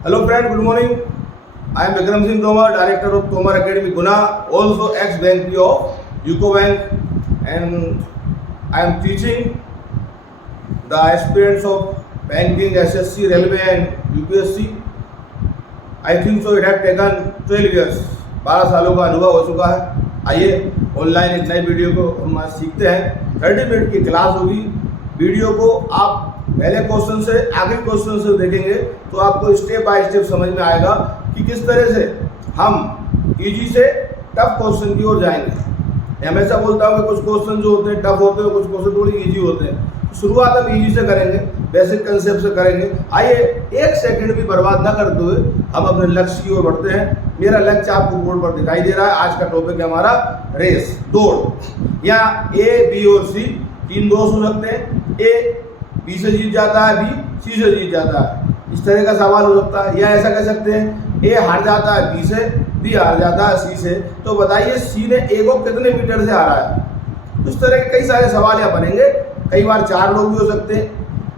Hello friend, good morning. I am Vikram Singh Tomar, Director of Tomar Academy Guna, also ex-bank of UCO Bank, and I am teaching the aspirants of banking, SSC, railway and UPSC. I think so it has taken 12 years, 12 सालों का अनुभव हो चुका है। आइए online एक नई video को हम आज सीखते हैं। 30 मिनट की क्लास होगी। वीडियो को आप पहले क्वेश्चन से आगे क्वेश्चन से देखेंगे तो आपको स्टेप बाय स्टेप समझ में आएगा कि किस तरह से हम इजी से टफ क्वेश्चन की ओर जाएंगे। हमेशा बोलता हूँ कि कुछ क्वेश्चन जो होते हैं टफ होते हैं, कुछ क्वेश्चन थोड़ी इजी होते हैं। शुरुआत हम इजी से करेंगे, बेसिक कंसेप्ट से करेंगे। आइए एक सेकंड भी बर्बाद ना करते हुए हम अपने लक्ष्य की ओर बढ़ते हैं। मेरा लक्ष्य आपको बोर्ड पर दिखाई दे रहा है। आज का टॉपिक है हमारा रेस, दौड़। यहाँ ए, बी और सी तीन दोस्त हो सकते हैं। ए बी से जीत जाता है, बी सी से जीत जाता है। इस तरह का सवाल हो सकता है। या ऐसा कह सकते हैं ए हार जाता है बी से, बी हार जाता है सी से। तो बताइए सी ने ए को कितने मीटर से हारा है। तो इस तरह के कई सारे सवाल यहाँ बनेंगे। कई बार चार लोग भी हो सकते हैं,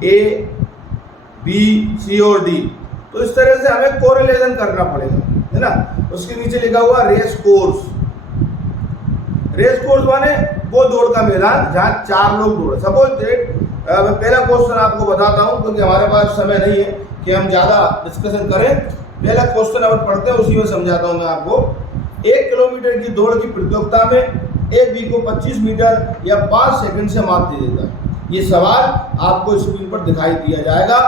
ए, बी, सी और डी। तो इस तरह से हमें कोरिलेशन करना पड़ेगा, है ना। उसके नीचे लिखा हुआ रेस कोर्स। रेस कोर्स माने वो दौड़ का मैदान जहाँ चार लोग दौड़े। सपोज मैं पहला क्वेश्चन आपको बताता हूँ क्योंकि हमारे पास समय नहीं है कि हम ज़्यादा डिस्कशन करें। पहला क्वेश्चन अपन पढ़ते हैं, उसी में समझाता हूँ मैं आपको। 1 किलोमीटर की दौड़ की प्रतियोगिता में ए बी को 25 मीटर या 5 सेकंड से मात दे देता है। ये सवाल आपको स्क्रीन पर दिखाई दिया जाएगा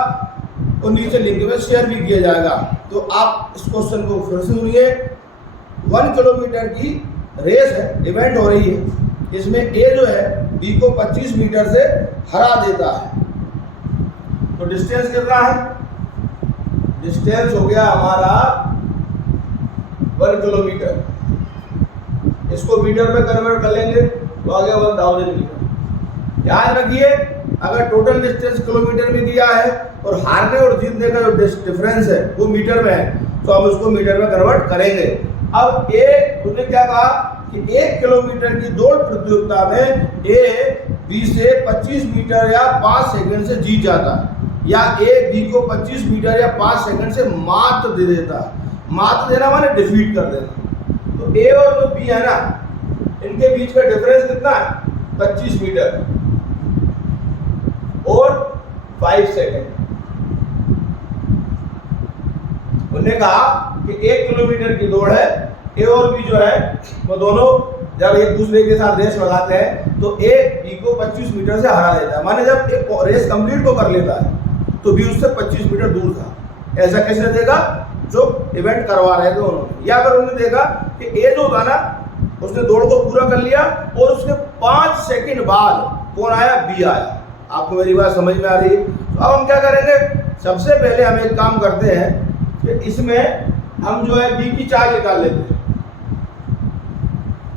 और नीचे लिंक में शेयर भी किया जाएगा। तो आप इस क्वेश्चन को फिर से सुनिए। 1 किलोमीटर की रेस है, इवेंट हो रही है। इसमें ए जो है बी को 25 मीटर से हरा देता है। तो डिस्टेंस कितना है? डिस्टेंस हो गया हमारा 1 किलोमीटर। इसको मीटर में कन्वर्ट कर लेंगे तो आ गया 1000 मीटर। याद रखिए, अगर टोटल डिस्टेंस किलोमीटर में दिया है और हारने और जीतने का जो डिफरेंस है वो मीटर में है, तो हम उसको मीटर में कन्वर्ट करेंगे। अब ए उसने क्या कहा कि 1 किलोमीटर की दौड़ प्रतियोगिता में ए बी से 25 मीटर या 5 सेकंड से जीत जाता है, या ए बी को 25 मीटर या 5 सेकंड से मात दे देता है। मात देना माने डिफीट कर देना। तो ए और जो बी है ना, इनके बीच का डिफरेंस कितना है? 25 मीटर और 5 सेकंड। उन्होंने कहा कि 1 किलोमीटर की दौड़ है। ए और बी जो है वो दोनों जब एक दूसरे के साथ रेस लगाते हैं तो ए बी को 25 मीटर से हरा देता है। माने जब एक रेस कंप्लीट को कर लेता है तो बी उससे 25 मीटर दूर था। ऐसा कैसे देगा? जो इवेंट करवा रहे थे उन्होंने। या अगर उन्होंने देखा कि ए जो था ना, उसने दौड़ को पूरा कर लिया और उसके 5 सेकंड बाद कौन आया? बी आया। आपको मेरी बात समझ में आ रही है? तो अब हम क्या करेंगे? सबसे पहले हम एक काम करते हैं कि इसमें हम जो है बी की चाल निकाल लेते हैं।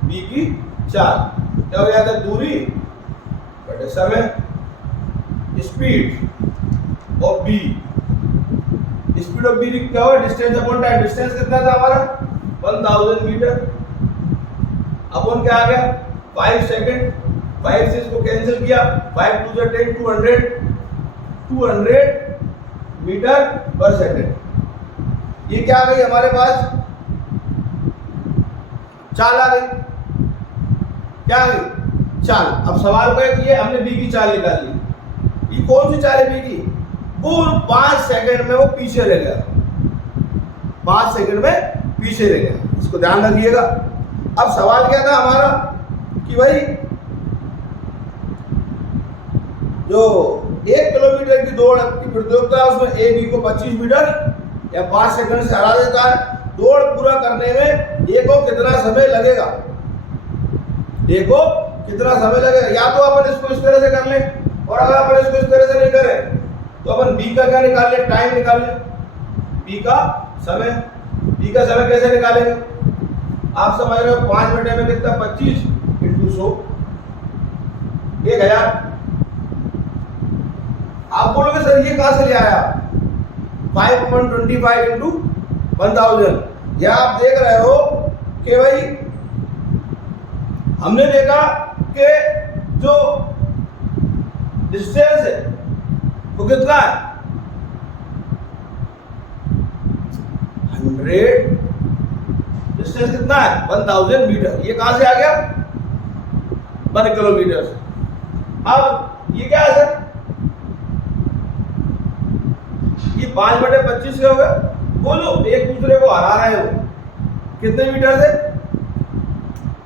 बी की चाल क्या हो जाता है? दूरी बटे समय, speed of B. Speed of B क्या होगा? Distance upon time. डिस्टेंस कितना था हमारा? 1000 मीटर अपॉन क्या आ गया? 5 सेकंड। 5 से इसको कैंसिल किया, 5 2 जा 10, 200 मीटर पर सेकंड। ये क्या आ गई हमारे पास? चाल आ गई। क्या आ गई? चाल। अब सवाल को ये हमने बी की चाल निकाल ली। ये कौन सी चाल है बी की? वो 5 सेकंड में वो पीछे रह गया। 5 सेकंड में पीछे रह गया। इसको ध्यान रखिएगा। अब सवाल क्या था हमारा कि भाई जो 1 किलोमीटर की दौड़ की प्रतियोगिता है उसमें ए बी को 25 मीटर या 5 सेकंड से हरा देता है। दौड़ पूरा करने में ए को कितना समय लगेगा? ए को कितना समय लगेगा? या तो अपन इसको इस तरह से कर लें, और अगर अपन इसको इस तरह से नहीं करें तो अपन बी का क्या निकाल लें? टाइम निकाल लें। बी का समय। बी का समय कैसे निकालेंगे? आप समझ रहे हो? 5 बटे में कितना? 25 × 100, 1000। आप बोलोगे सर ये कहां से ले आया? 5.25 × 1000। या आप देख रहे हो कि भाई हमने देखा कि जो डिस्टेंस है वो कितना है? 100 डिस्टेंस कितना है 1000 मीटर। ये कहां से आ गया 1 किलोमीटर से। अब ये क्या है सर, ये 5/25 के हो गए। बोलो एक दूसरे को हरा रहे हो कितने मीटर से,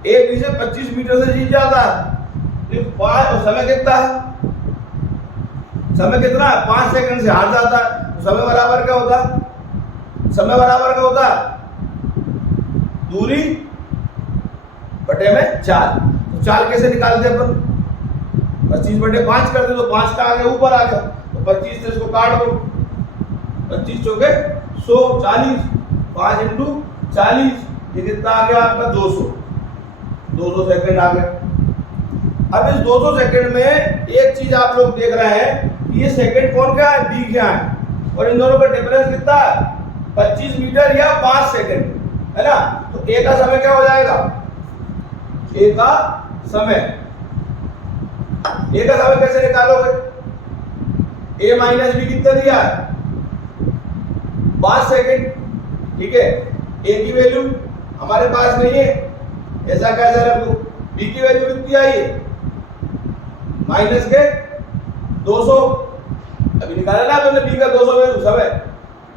एक भी से 25 मीटर से जीत जाता है। ये 5 और समय कितना है, समय कितना है 5 सेकंड से हार जाता है। तो समय बराबर क्या होता है, समय बराबर क्या होता है दूरी बटे में 4। तो 4 कैसे निकालते अपन, 25/5 करते तो 5 का आगे ऊपर आ गया, तो 25 से इसको काट दो, 25 चौके 100 40, 5 इंटू 40, ये कितना आ गया आपका 200 सेकंड आ गया। अब इस 200 सेकंड में एक चीज आप लोग देख रहे हैं कि ये सेकंड कौन क्या है, बी क्या है, और इन दोनों का डिफरेंस कितना है 25 मीटर या 5 सेकंड है ना। तो ए का समय क्या हो जाएगा, ए का समय, ए का समय कैसे निकालोगे, ए माइनस बी कितना दिया है 5 सेकंड, ठीक है। ए की वैल्यू हमारे पास नहीं है, ऐसा कैसे रखो, बी की वैल्यू कितनी आई है माइनस के 200, अभी निकाला ना आपने बी का 200 वैल्यू समय,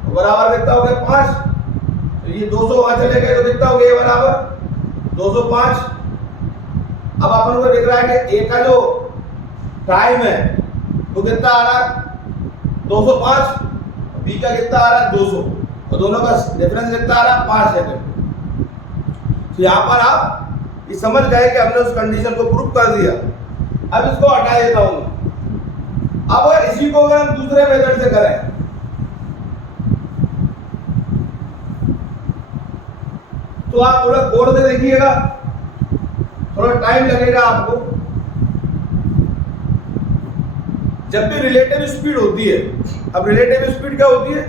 तो बराबर कितना हो गया 5, तो ये 200 वहां चले गए तो कितना हो गया बराबर 205। अब अपन को दिख रहा है कि ए का जो टाइम है वो कितना आ रहा है 205, बी का कितना आ रहा है 200, और दोनों का डिफरेंस कितना आ रहा है 5 सेकंड। तो यहाँ पर आप ये समझ गए कि हमने उस कंडीशन को प्रूव कर दिया। अब इसको हटा देता हूं। अब अगर इसी को अगर हम दूसरे मेथड से करें, तो आप थोड़ा गौर से देखिएगा, थोड़ा टाइम लगेगा आपको। जब भी रिलेटिव स्पीड होती है, अब रिलेटिव स्पीड क्या होती है,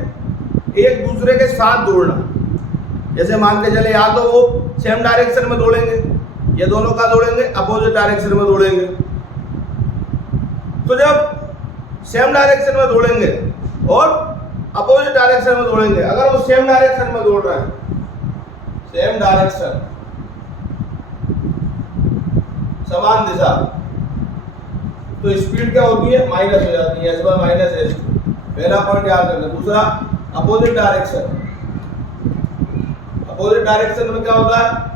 एक दूसरे के साथ दौड़ना। जैसे मान के चले या तो वो सेम डायरेक्शन में दौड़ेंगे या दोनों का दौड़ेंगे अपोजिट डायरेक्शन में दौड़ेंगे। तो जब सेम डायरेक्शन में दौड़ेंगे और अपोजिट डायरेक्शन में दौड़ेंगे, अगर वो सेम डायरेक्शन में दौड़ रहे हैं, सेम डायरेक्शन समान दिशा, तो स्पीड क्या होती है माइनस हो जाती है, S1 माइनस S2। पहला पॉइंट याद रखना। दूसरा अपोजिट डायरेक्शन, अपोजिट डायरेक्शन में क्या होता है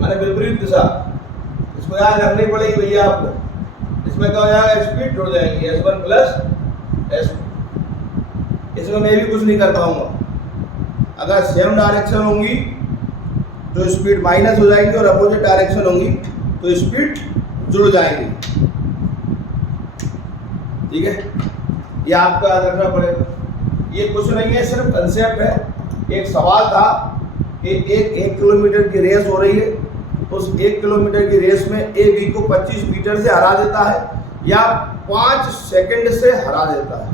माने विपरीत दिशा, इसको याद रखनी पड़ेगी भैया आपको। इसमें क्या हो जाएगा स्पीड जुड़ जाएगी S1 प्लस S2। इसमें मैं भी कुछ नहीं कर पाऊंगा, अगर सेम डायरेक्शन होंगी तो स्पीड माइनस हो जाएगी और अपोजिट डायरेक्शन होंगी तो स्पीड जुड़ जाएगी, ठीक है। ये आपको याद रखना पड़ेगा। ये कुछ नहीं है, सिर्फ कंसेप्ट है। एक सवाल था कि एक किलोमीटर की रेस हो रही है, उस 1 किलोमीटर की रेस में ए बी को 25 मीटर से हरा देता है या 5 सेकंड से हरा देता है।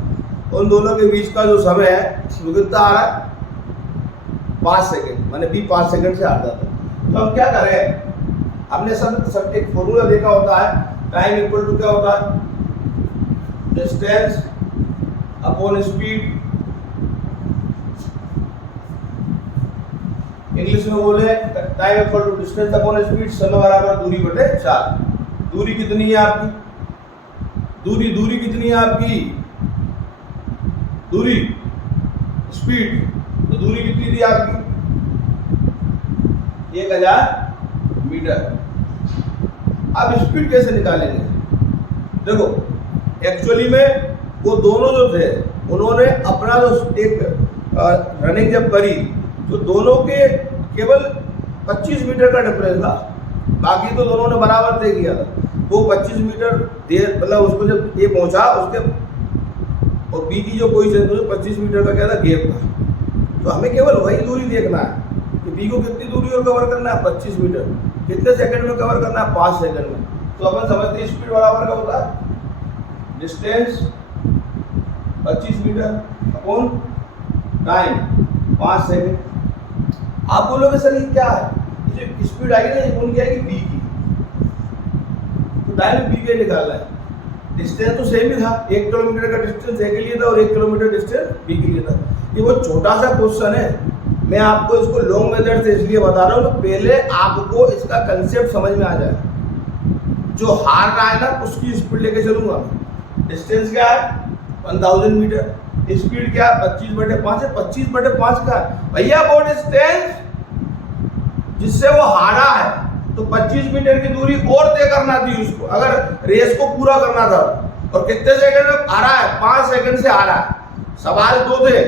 उन दोनों के बीच का जो समय है वो कितना आ रहा है 5 सेकंड, माने बी 5 सेकंड से हार जाता है। तो हम क्या करें, हमने सब एक फॉर्मूला देखा होता है, टाइम इक्वल टू क्या होता है डिस्टेंस अपॉन स्पीड। इंग्लिश में बोले time equal to distance upon speed, समय बराबर दूरी बटे 4। दूरी कितनी है आपकी, दूरी कितनी है आपकी, दूरी स्पीड, तो दूरी कितनी थी आपकी 1000 मीटर। अब स्पीड कैसे निकालेंगे, देखो एक्चुअली में वो दोनों जो थे उन्होंने अपना जो एक रनिंग जब करी तो दोनों के केवल 25 मीटर का डिफरेंस था, बाकी तो दोनों ने बराबर तय किया था। वो 25 मीटर देर मतलब उसको जब ये पहुंचा उसके और बी की जो पोजीशन थी 25 मीटर का क्या था गैप था। तो हमें केवल वही दूरी देखना है कि बी को कितनी दूरी और कवर करना है 25 मीटर, कितने सेकंड में कवर करना है 5 सेकंड में। तो अपन समझते हैं स्पीड बराबर का होता है distance 25 metre upon time 5 second. आप बोलोगे सर ये क्या है, ये जो स्पीड आई ना ये कौन की आएगी बी की, तो टाइम बी के निकालना है। डिस्टेंस तो सेम ही था, 1 किलोमीटर का डिस्टेंस ए के लिए था और 1 किलोमीटर डिस्टेंस बी के लिए था। ये वो छोटा सा क्वेश्चन है, मैं आपको इसको लॉन्ग मेथड से इसलिए बता रहा हूँ कि पहले आपको इसका कंसेप्ट समझ में आ जाए। जो हार रहा है ना उसकी स्पीड लेके चलूंगा। डिस्टेंस क्या है 1000 मीटर, स्पीड क्या है 25/5 है। 25/5 का भैया वो डिस्टेंस जिससे वो हारा है, तो 25 मीटर की दूरी और तय करना थी उसको, अगर रेस को पूरा करना था। और कितने सेकंड में आ रहा है? 5 सेकंड से आ रहा है। सवाल दो थे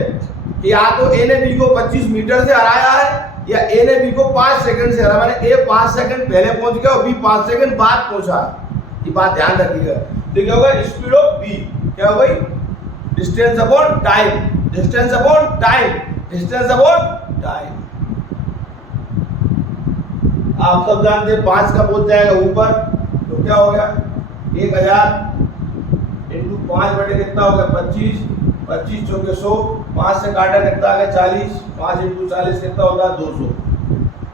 कि या तो ए ने बी को 25 मीटर से हराया है या ए ने बी को 5 सेकंड से हराया। मैंने ए 5 सेकंड पहले पहुंच गया और बी 5 सेकंड बाद पहुंचा है। ये बात ध्यान रखिएगा। तो क्या होगा? स्पीड ऑफ बी क्या हो गई? Distance upon time, distance upon time, distance upon time. आप सब जानते हैं 5 का पहुंच जाएगा ऊपर, तो क्या हो गया? 1000 इंटू 5 बटे कितना हो गया? 25, 25 चौके 100, 5 से काटा कितना आ गया? 40, 5 इंटू 40 कितना होगा? 200।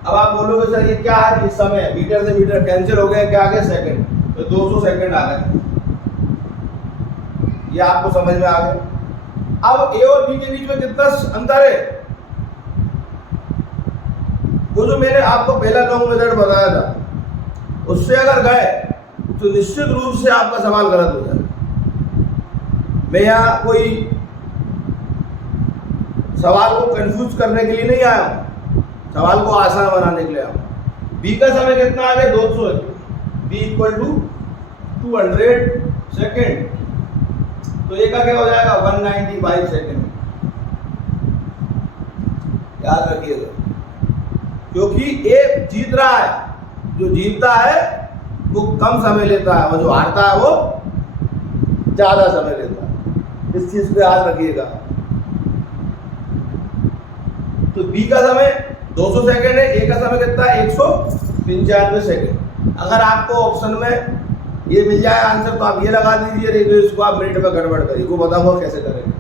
अब आप बोलोगे सर ये क्या है? ये समय, मीटर से मीटर कैंसिल हो गया, क्या आ गया? सेकंड, तो 200 सेकंड आ गए। ये आपको समझ में आ गया। अब ए और बी के बीच में कितना अंतर है? वो जो मैंने आपको पहला लॉन्ग मेथड बताया था, उससे अगर गए तो निश्चित रूप से आपका सवाल गलत हो जाएगा। मैं यहाँ कोई सवाल को कंफ्यूज करने के लिए नहीं आया हूँ, सवाल को आसान बनाने के लिए आया हूँ। बी का समय कितना आ गया? 200 है। बी इक्वल टू 200 सेकेंड, तो ए का क्या हो जाएगा? 195 सेकेंड। याद रखिएगा, क्योंकि ए जीत रहा है, जो जीतता है वो कम समय लेता है और जो हारता है वो ज्यादा समय लेता है। इस चीज पे याद रखिएगा। तो बी का समय 200 सेकंड है, ए का समय कितना है? 195 सेकंड। अगर आपको ऑप्शन में ये मिल जाए आंसर तो आप ये लगा दीजिए, नहीं तो इसको आप मिनट में गड़बड़ करिए। वो बताऊंगा कैसे करेंगे।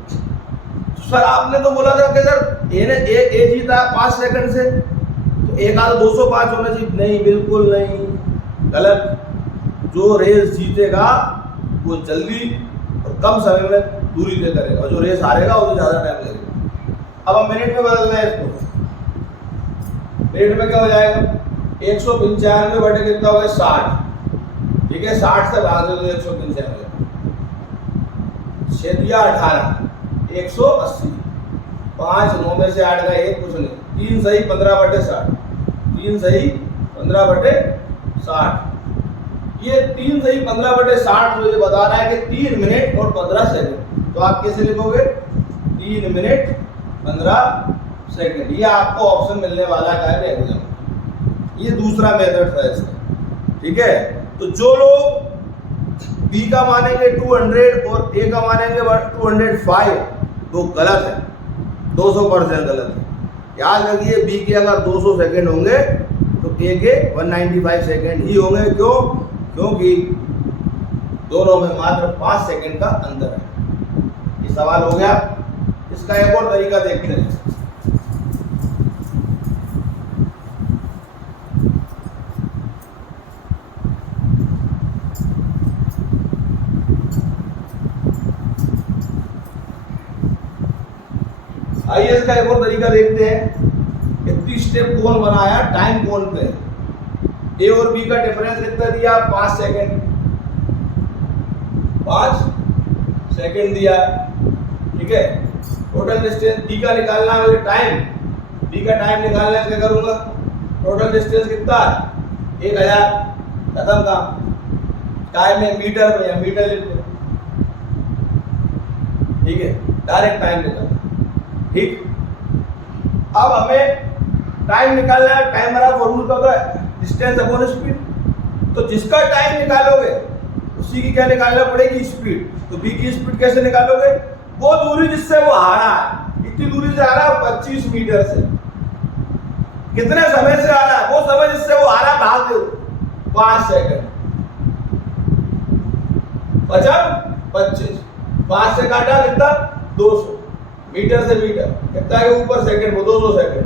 सर आपने तो बोला था कि सर ए जीता 5 सेकंड से, तो एक आधा 205 होना चाहिए। नहीं, बिल्कुल नहीं, गलत। जो रेस जीतेगा वो जल्दी और कम समय में दूरी तय करेगा, और जो रेस हारेगा वो ज्यादा टाइम लगेगा। अब हम मिनट में बदलना है इसको। मिनट में क्या हो जाएगा? 195 बटे कितना हो गया? 60। ठीक है, 60 से भाग दो तो 195, 18, 180। 5 9 में से 8 का 1 कुछ नहीं, 3 सही 15/60, 3 सही 15/60। ये 3 सही 15/60 जो ये बता रहा है कि 3 मिनट और 15 सेकंड। तो आप कैसे लिखोगे? 3 मिनट 15 सेकंड। ये आपको ऑप्शन मिलने वाला है एग्जाम। ये दूसरा मेथड था इसका। ठीक है, तो जो लोग बी का मानेंगे 200 और ए का मानेंगे 205, वो गलत है, 200% गलत है। याद रखिए, बी के अगर 200 सेकंड होंगे तो ए के 195 सेकंड ही होंगे। क्यों? क्योंकि दोनों में मात्र 5 सेकंड का अंतर है। ये सवाल हो गया। इसका एक और तरीका देखते हैं। आइए इसका एक और तरीका देखते हैं। 30 स्टेप कौन बनाया? टाइम कौन पे। ए और बी का डिफरेंस कितना दिया? 5 सेकंड, 5 सेकंड दिया। ठीक है, टोटल डिस्टेंस बी का निकालना है मुझे। टाइम बी का टाइम निकालना है, क्या करूंगा? टोटल डिस्टेंस कितना है? 1000। खत्म काम। टाइम में मीटर में या मीटर लिख लो। ठीक है, डायरेक्ट टाइम निकालना। ठीक, अब हमें टाइम निकालना है। टाइम हमारा फॉर्मूला होता है डिस्टेंस अपॉन स्पीड। तो जिसका टाइम निकालोगे उसी की क्या निकालना पड़ेगी? स्पीड। तो बी की स्पीड कैसे निकालोगे? वो दूरी जिससे वो हारा है। इतनी दूरी से आ रहा है 25 मीटर से। कितने समय से आ रहा है? वो समय जिससे वो हारा भाग दो 5 सेकंड। 25, 5 से काटा कितना? 200। मीटर से मीटर कितना है ऊपर? सेकंड, वो 200 सेकंड।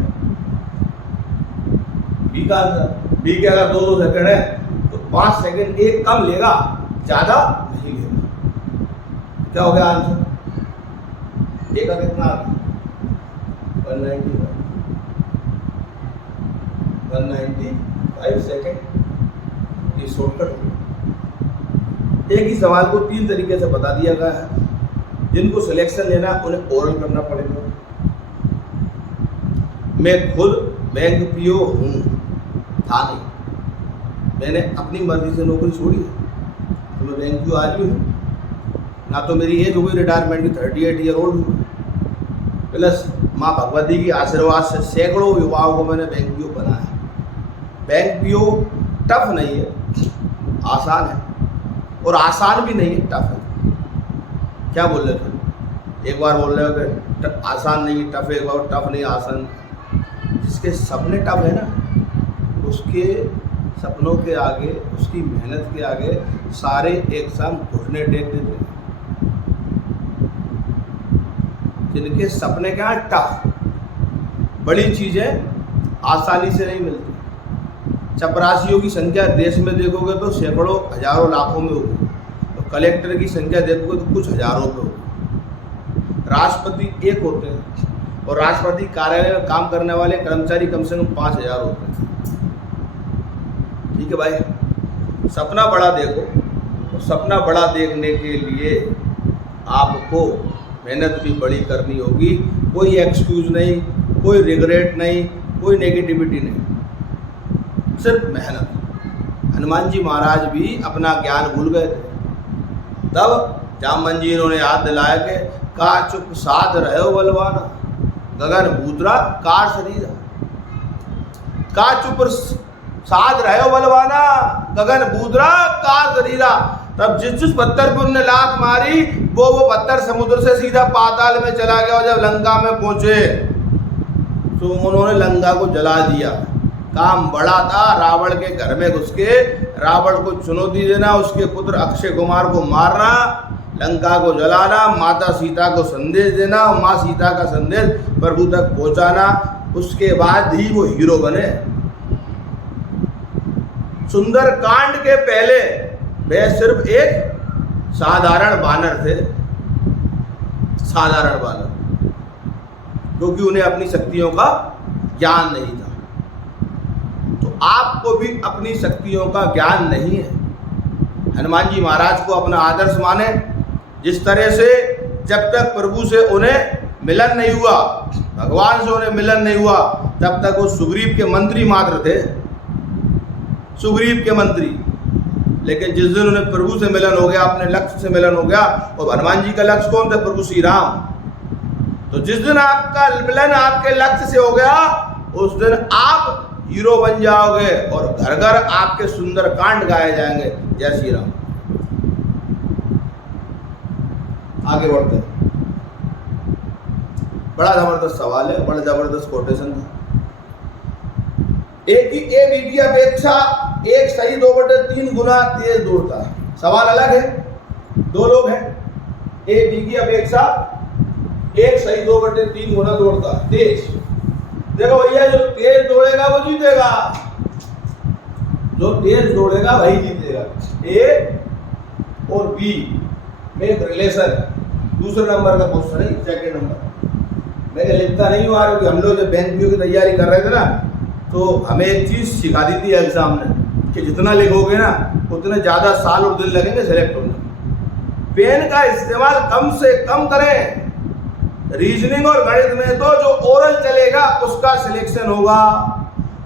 बी का आंसर। बी के अगर 200 सेकंड है तो 5 सेकंड एक कम लेगा, ज्यादा नहीं लेगा। क्या हो गया आंसर? ए का कितना? 195 सेकेंड, ये शॉर्टकट हो गया। एक ही सवाल को 3 तरीके से बता दिया गया है। जिनको सिलेक्शन लेना उन्हें ओरल करना पड़ेगा। मैं खुद बैंक पीओ हूँ, था नहीं, मैंने अपनी मर्जी से नौकरी छोड़ी है, तो मैं बैंक पीओ आज भी हूँ। ना तो मेरी एज हो गई रिटायरमेंट की, 38 ईयर ओल्ड हूँ, प्लस माँ भगवती की आशीर्वाद से सैकड़ों युवाओं को मैंने बैंक पीओ बनाया। बैंक पीओ टफ नहीं है, आसान है, और आसान भी नहीं है, टफ है। क्या बोल रहे थे? एक बार बोल रहे हो कि आसान नहीं टफ है, एक बार टफ नहीं आसान। जिसके सपने टफ है ना, उसके सपनों के आगे, उसकी मेहनत के आगे सारे एक साथ घुटने टेक देते हैं। जिनके सपने क्या है टफ, बड़ी चीजें आसानी से नहीं मिलती। चपरासियों की संख्या देश में देखोगे तो सैकड़ों हजारों लाखों में होगी, तो कलेक्टर की संख्या देखोगे तो कुछ हजारों में होगी। राष्ट्रपति एक होते हैं, और राष्ट्रपति कार्यालय में काम करने वाले कर्मचारी कम से कम 5000 होते हैं। ठीक है भाई, सपना बड़ा देखो, और सपना बड़ा देखने के लिए आपको मेहनत भी बड़ी करनी होगी। कोई एक्सक्यूज नहीं, कोई रिग्रेट नहीं, कोई नेगेटिविटी नहीं, सिर्फ मेहनत। हनुमान जी महाराज भी अपना ज्ञान भूल गए थे, तब जामन जी इन्होंने याद दिलाया कि का चुप साध रहे बलवाना, गगन भूतरा कार शरीरा। का चुप साध रहे बलवाना, गगन भूतरा कार शरीरा। तब जिस पत्थर पर उन्होंने लात मारी, वो पत्थर समुद्र से सीधा पाताल में चला गया। और जब लंका में पहुंचे तो उन्होंने लंका को जला दिया। काम बड़ा था, रावण के घर में घुस के रावण को चुनौती देना, उसके पुत्र अक्षय कुमार को मारना, लंका को जलाना, माता सीता को संदेश देना, और माँ सीता का संदेश प्रभु तक पहुंचाना। उसके बाद ही वो हीरो बने। सुंदर कांड के पहले वे सिर्फ एक साधारण बानर थे, साधारण बानर, क्योंकि उन्हें अपनी शक्तियों का ज्ञान नहीं था। तो आपको भी अपनी शक्तियों का ज्ञान नहीं है। हनुमान जी महाराज को अपना आदर्श माने। जिस तरह से जब तक प्रभु से उन्हें मिलन नहीं हुआ, भगवान से उन्हें मिलन नहीं हुआ, तब तक वो सुग्रीव के मंत्री मात्र थे, सुग्रीव के मंत्री। लेकिन जिस दिन उन्हें प्रभु से मिलन हो गया, अपने लक्ष्य से मिलन हो गया, और हनुमान जी का लक्ष्य कौन थे? प्रभु श्री राम। तो जिस दिन आपका मिलन आपके लक्ष्य से हो गया, उस दिन आप हीरो बन जाओगे, और घर घर आपके सुंदर कांड गाए जाएंगे। जय श्री राम। आगे बढ़ते हैं। बड़ा जबरदस्त सवाल है, बड़ा जबरदस्त कोटेशन था। एक ही ए बी की अपेक्षा एक सही 2/3 गुना तेज दौड़ता है। सवाल अलग है, दो लोग हैं, ए बी की अपेक्षा एक सही 2/3 गुना दौड़ता है, तेज। देखो भैया, जो तेज दौड़ेगा वो जीतेगा, जो तेज दौड़ेगा वही जीतेगा। ए और बी में एक रिलेशन है। दूसरे नंबर का क्वेश्चन है, सेकंड नंबर। मैंने लिखता नहीं हूँ कि हम लोग जब बैंक पीओ की तैयारी कर रहे थे ना, तो हमें एक चीज सिखा दी थी एग्जाम में कि जितना लिखोगे ना उतने ज्यादा साल और दिन लगेंगे सेलेक्ट होने। पेन का इस्तेमाल कम से कम करें। रीजनिंग और गणित में तो जो ओरल चलेगा उसका सिलेक्शन होगा।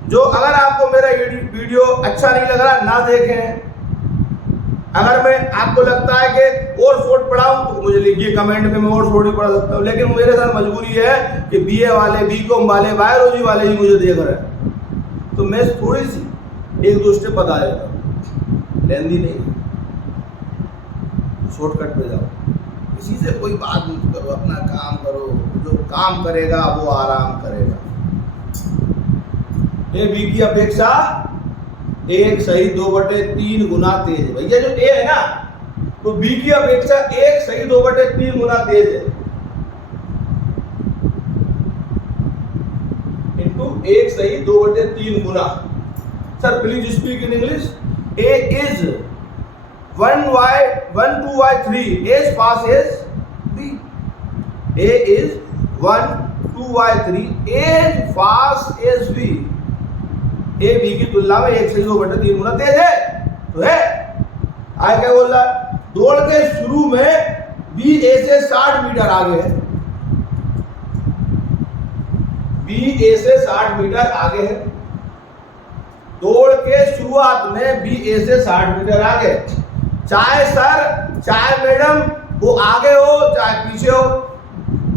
जो अगर आपको मेरा वीडियो अच्छा नहीं लग रहा, ना देखें। अगर मैं आपको लगता है कि और शॉर्ट पढ़ाऊं तो मुझे लिखिए कमेंट में, मैं और शॉर्ट ही पढ़ा सकता हूं। लेकिन मेरे साथ मजबूरी है कि बीए वाले, बीकॉम वाले, बायोलॉजी वाले ही मुझे देख रहे हैं, तो मैं थोड़ी सी एक दो स्टेप बता देता हूं, लेंदी नहीं, शॉर्टकट पे जाओ। किसी से कोई बात मत करो, अपना काम करो। जो काम करेगा वो आराम करेगा। ए बी की अपेक्षा एक सही 2/3 गुना तेज। भैया जो ए है ना, तो बी की अपेक्षा एक सही 2/3 गुना तेज है, इंटू एक सही 2/3 गुना। Sir please speak in English. A is 1 2 3 as fast as b. A is 1 2 2/3 as fast as B. A B की तुलना में 1/2 गुना तेज है, तो है। आगे क्या बोल रहा है, दौड़ के शुरू में बी ए से 60 मीटर आगे है, बी ए से 60 मीटर आगे है। दौड़ के शुरुआत में बी ए से 60 मीटर आगे, चाहे सर चाहे मैडम वो आगे हो चाहे पीछे हो,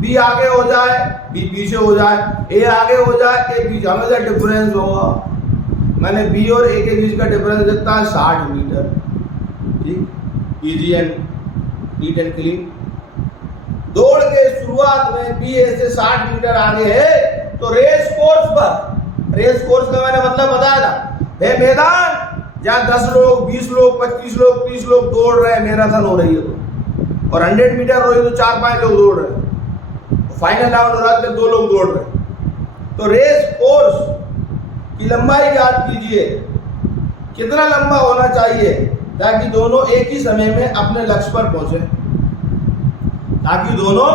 बी आगे हो जाए बी पीछे हो जाए, ए आगे हो जाए ए पीछे, हमेशा डिफरेंस होगा। मैंने बी और ए के बीच का डिफरेंस कितना है, 60 मीटर। ठीक, easy and neat and clean. दौड़ के शुरुआत में बी ए से 60 मीटर आगे है, तो रेस कोर्स पर, रेस कोर्स का मैंने मतलब बताया था, है मैदान जहाँ 10 लोग 20 लोग 25 लोग 30 लोग दौड़ रहे हैं, मैराथन हो रही है तो, और 100 मीटर हो रही है तो 4-5 लोग दौड़ रहे हैं, फाइनल राउंड हो रहा है तो 2 लोग दौड़ रहे हैं। तो रेस कोर्स की लंबाई याद कीजिए, कितना लंबा होना चाहिए ताकि दोनों एक ही समय में अपने लक्ष्य पर पहुंचे, ताकि दोनों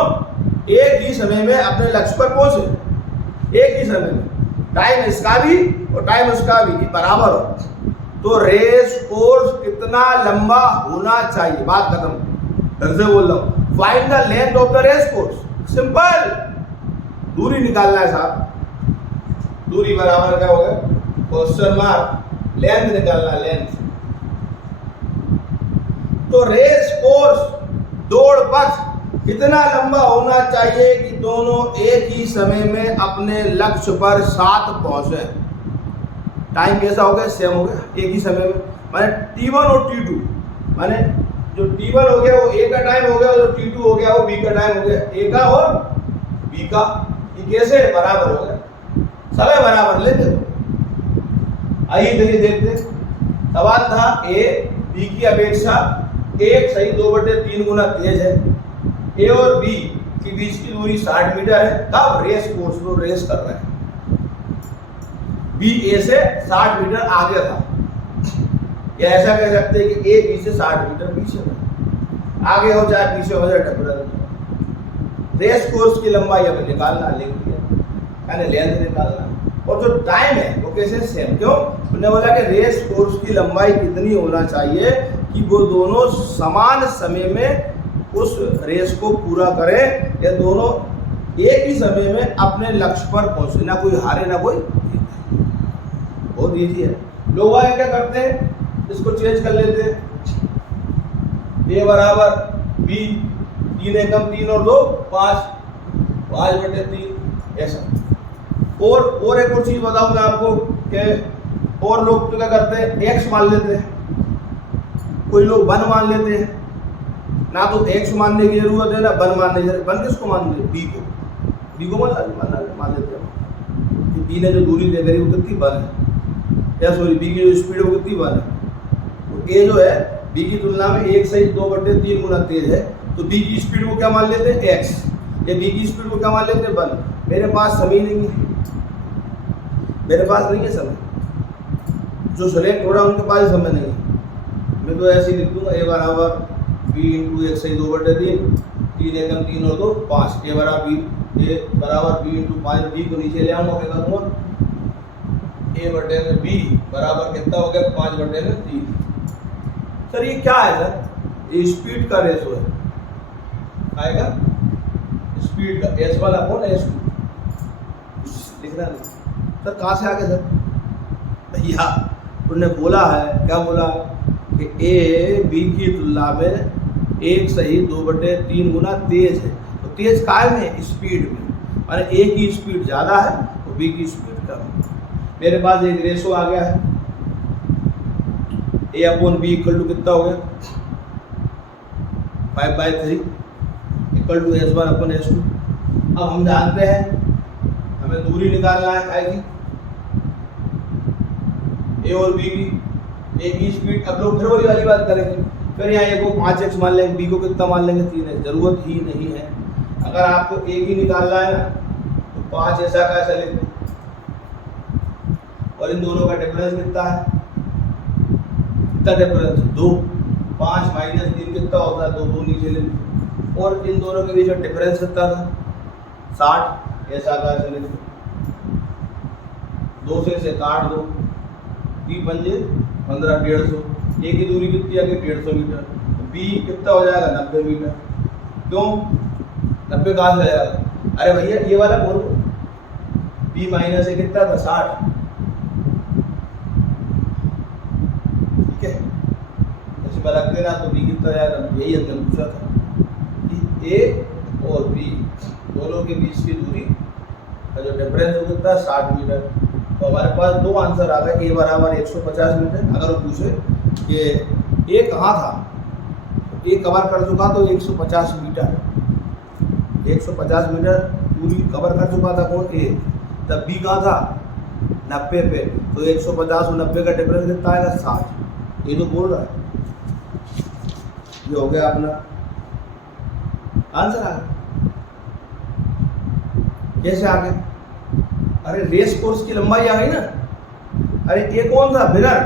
एक ही समय में अपने लक्ष्य पर पहुंचे, एक ही समय में। टाइम इसका भी और टाइम उसका भी बराबर हो, तो रेस कोर्स कितना लंबा होना चाहिए, बात खत्म। फिर से बोल रहा हूं, find the length of the race course. Simple, दूरी निकालना है साहब, दूरी बराबर क्या होगा, क्वेश्चन मार्क, लेंथ निकालना, लेंथ। तो रेस कोर्स, दौड़ पथ कितना लंबा होना चाहिए कि दोनों एक ही समय में अपने लक्ष्य पर साथ पहुंचे। टाइम कैसा हो गया, सेम हो गया, एक ही समय में। माने T1 और T2, माने जो T1 हो गया वो ए का टाइम हो गया, और जो T2 हो गया वो बी का टाइम हो गया, ए का और बी का। ये कैसे बराबर हो गया, समय बराबर लेते हो। आइए चलिए देखते, सवाल था ए बी की अपेक्षा 1/2/3 गुना तेज है, ए और बी के बीच की दूरी 60 मीटर है, तब रेस कोर्स को रेस कर रहे हैं। बी ए से 60 मीटर आगे था, या ऐसा कह सकते हैं कि ए बी से 60 मीटर पीछे था, आगे हो चाहे पीछे हो जाए डिफरेंस। रेस कोर्स की लंबाई हमें निकालना, लिख दिया, यानी लेंथ निकालना। और जो टाइम है वो कैसे, सेम। क्यों, उन्होंने बोला कि रेस कोर्स की लंबाई कितनी होना चाहिए कि वो दोनों समान समय में उस रेस को पूरा करें, या दोनों एक ही समय में अपने लक्ष्य पर पहुंचे, ना कोई हारे ना कोई जीते। बहुत ईजी है। लोग आगे क्या करते हैं, इसको चेंज कर लेते हैं, ए बराबर बी, 3 एकम 3 और 2 5, 5/3 ऐसा। और एक और चीज बताऊं मैं आपको कि और लोग तो क्या करते हैं, एक्स मान लेते हैं, कोई लोग 1 मान लेते हैं। ना तो एक्स मानने की जरूरत है ना 1 मानने की जरूरत। 1 किसको मान दे, बी को, बी को मान लेते हैं। बी ने जो दूरी दे करी वो कितनी 1 है, या सॉरी बी की जो स्पीड है वो कितनी 1 है। तो ए जो है बी की तुलना में 1/2/3 गुना तेज है, तो बी की स्पीड को क्या मान लेते हैं, एक्स, या बी की स्पीड को क्या मान लेते हैं, 1। मेरे पास समय नहीं है, मेरे पास नहीं है समय, जो सेलेक्ट हो रहा है उनके पास समय नहीं है। मैं तो ऐसे ही लिख दूंगा, ए बराबर बी इंटू 1/2/3, 3 एकम 3 और 2 5, ए बराबर बी इंटू 5, बी को नीचे ले आऊंगा, क्या करूँगा, A/बी बराबर कितना हो गया, 5/3। सर ये क्या है सर, ये स्पीड का रेशो है, आएगा स्पीड का, S1/S2 लिखना नहीं। सर कहाँ से आ गया सर, भैया उन्होंने बोला है, क्या बोला कि ए बी की तुलना में 1/2/3 गुना तेज है। तो तेज काय में, स्पीड में, माने ए की स्पीड ज़्यादा है और बी की स्पीड कम है। मेरे पास एक रेशो आ गया है, A/B इक्वल टू कितना हो गया, 5/3 इक्वल टू S1/S2। अब हम जानते हैं हमें दूरी निकालना है काय की, ए और बी की, ए की स्पीड। अब लोग फिर वही वाली बात करेंगे, फिर यहाँ ए को 5x मान लेंगे, बी को कितना मान लेंगे, 3x। जरूरत ही नहीं है, अगर आपको ए की निकालना है ना तो 5 ऐसा का ऐसा लिख दो, और इन दोनों का डिफरेंस कितना है, कितना डिफरेंस, 2। 5 - 3 कितना होता है, 2 नीचे ले लो। और इन दोनों के बीच में डिफरेंस कितना था, 60। ऐसा का ऐसे लिख दो, 2 से काट दो, 3 पंजे 15, 150, ए की दूरी कितनी आ गई 150 मीटर, बी कितना हो जाएगा 90 मीटर। क्यों 90 कहाँ से आएगा? अरे भैया ये वाला बोल, बी माइनस ए कितना था 60, ठीक है, इसमें रख देना तो बी कितना जाएगा, यही हमने पूछा था कि ए और बी दोनों के बीच की दूरी का जो डिफरेंस हो कितना 60 मीटर। तो हमारे पास दो आंसर आ गए, ए बराबर 150 मीटर। अगर वो पूछे कि ए कहाँ था, ए कवर कर चुका तो 150 मीटर, 150 मीटर पूरी कवर कर चुका था कौन, ए। तब बी कहाँ था 90 पे, तो 150 और 90 का डिफरेंस कितना आएगा 60। ये तो बोल रहा है, ये हो गया अपना आंसर आ गया। कैसे आ गया? अरे रेस कोर्स की लंबाई आ गई ना। अरे ये कौन था विनर,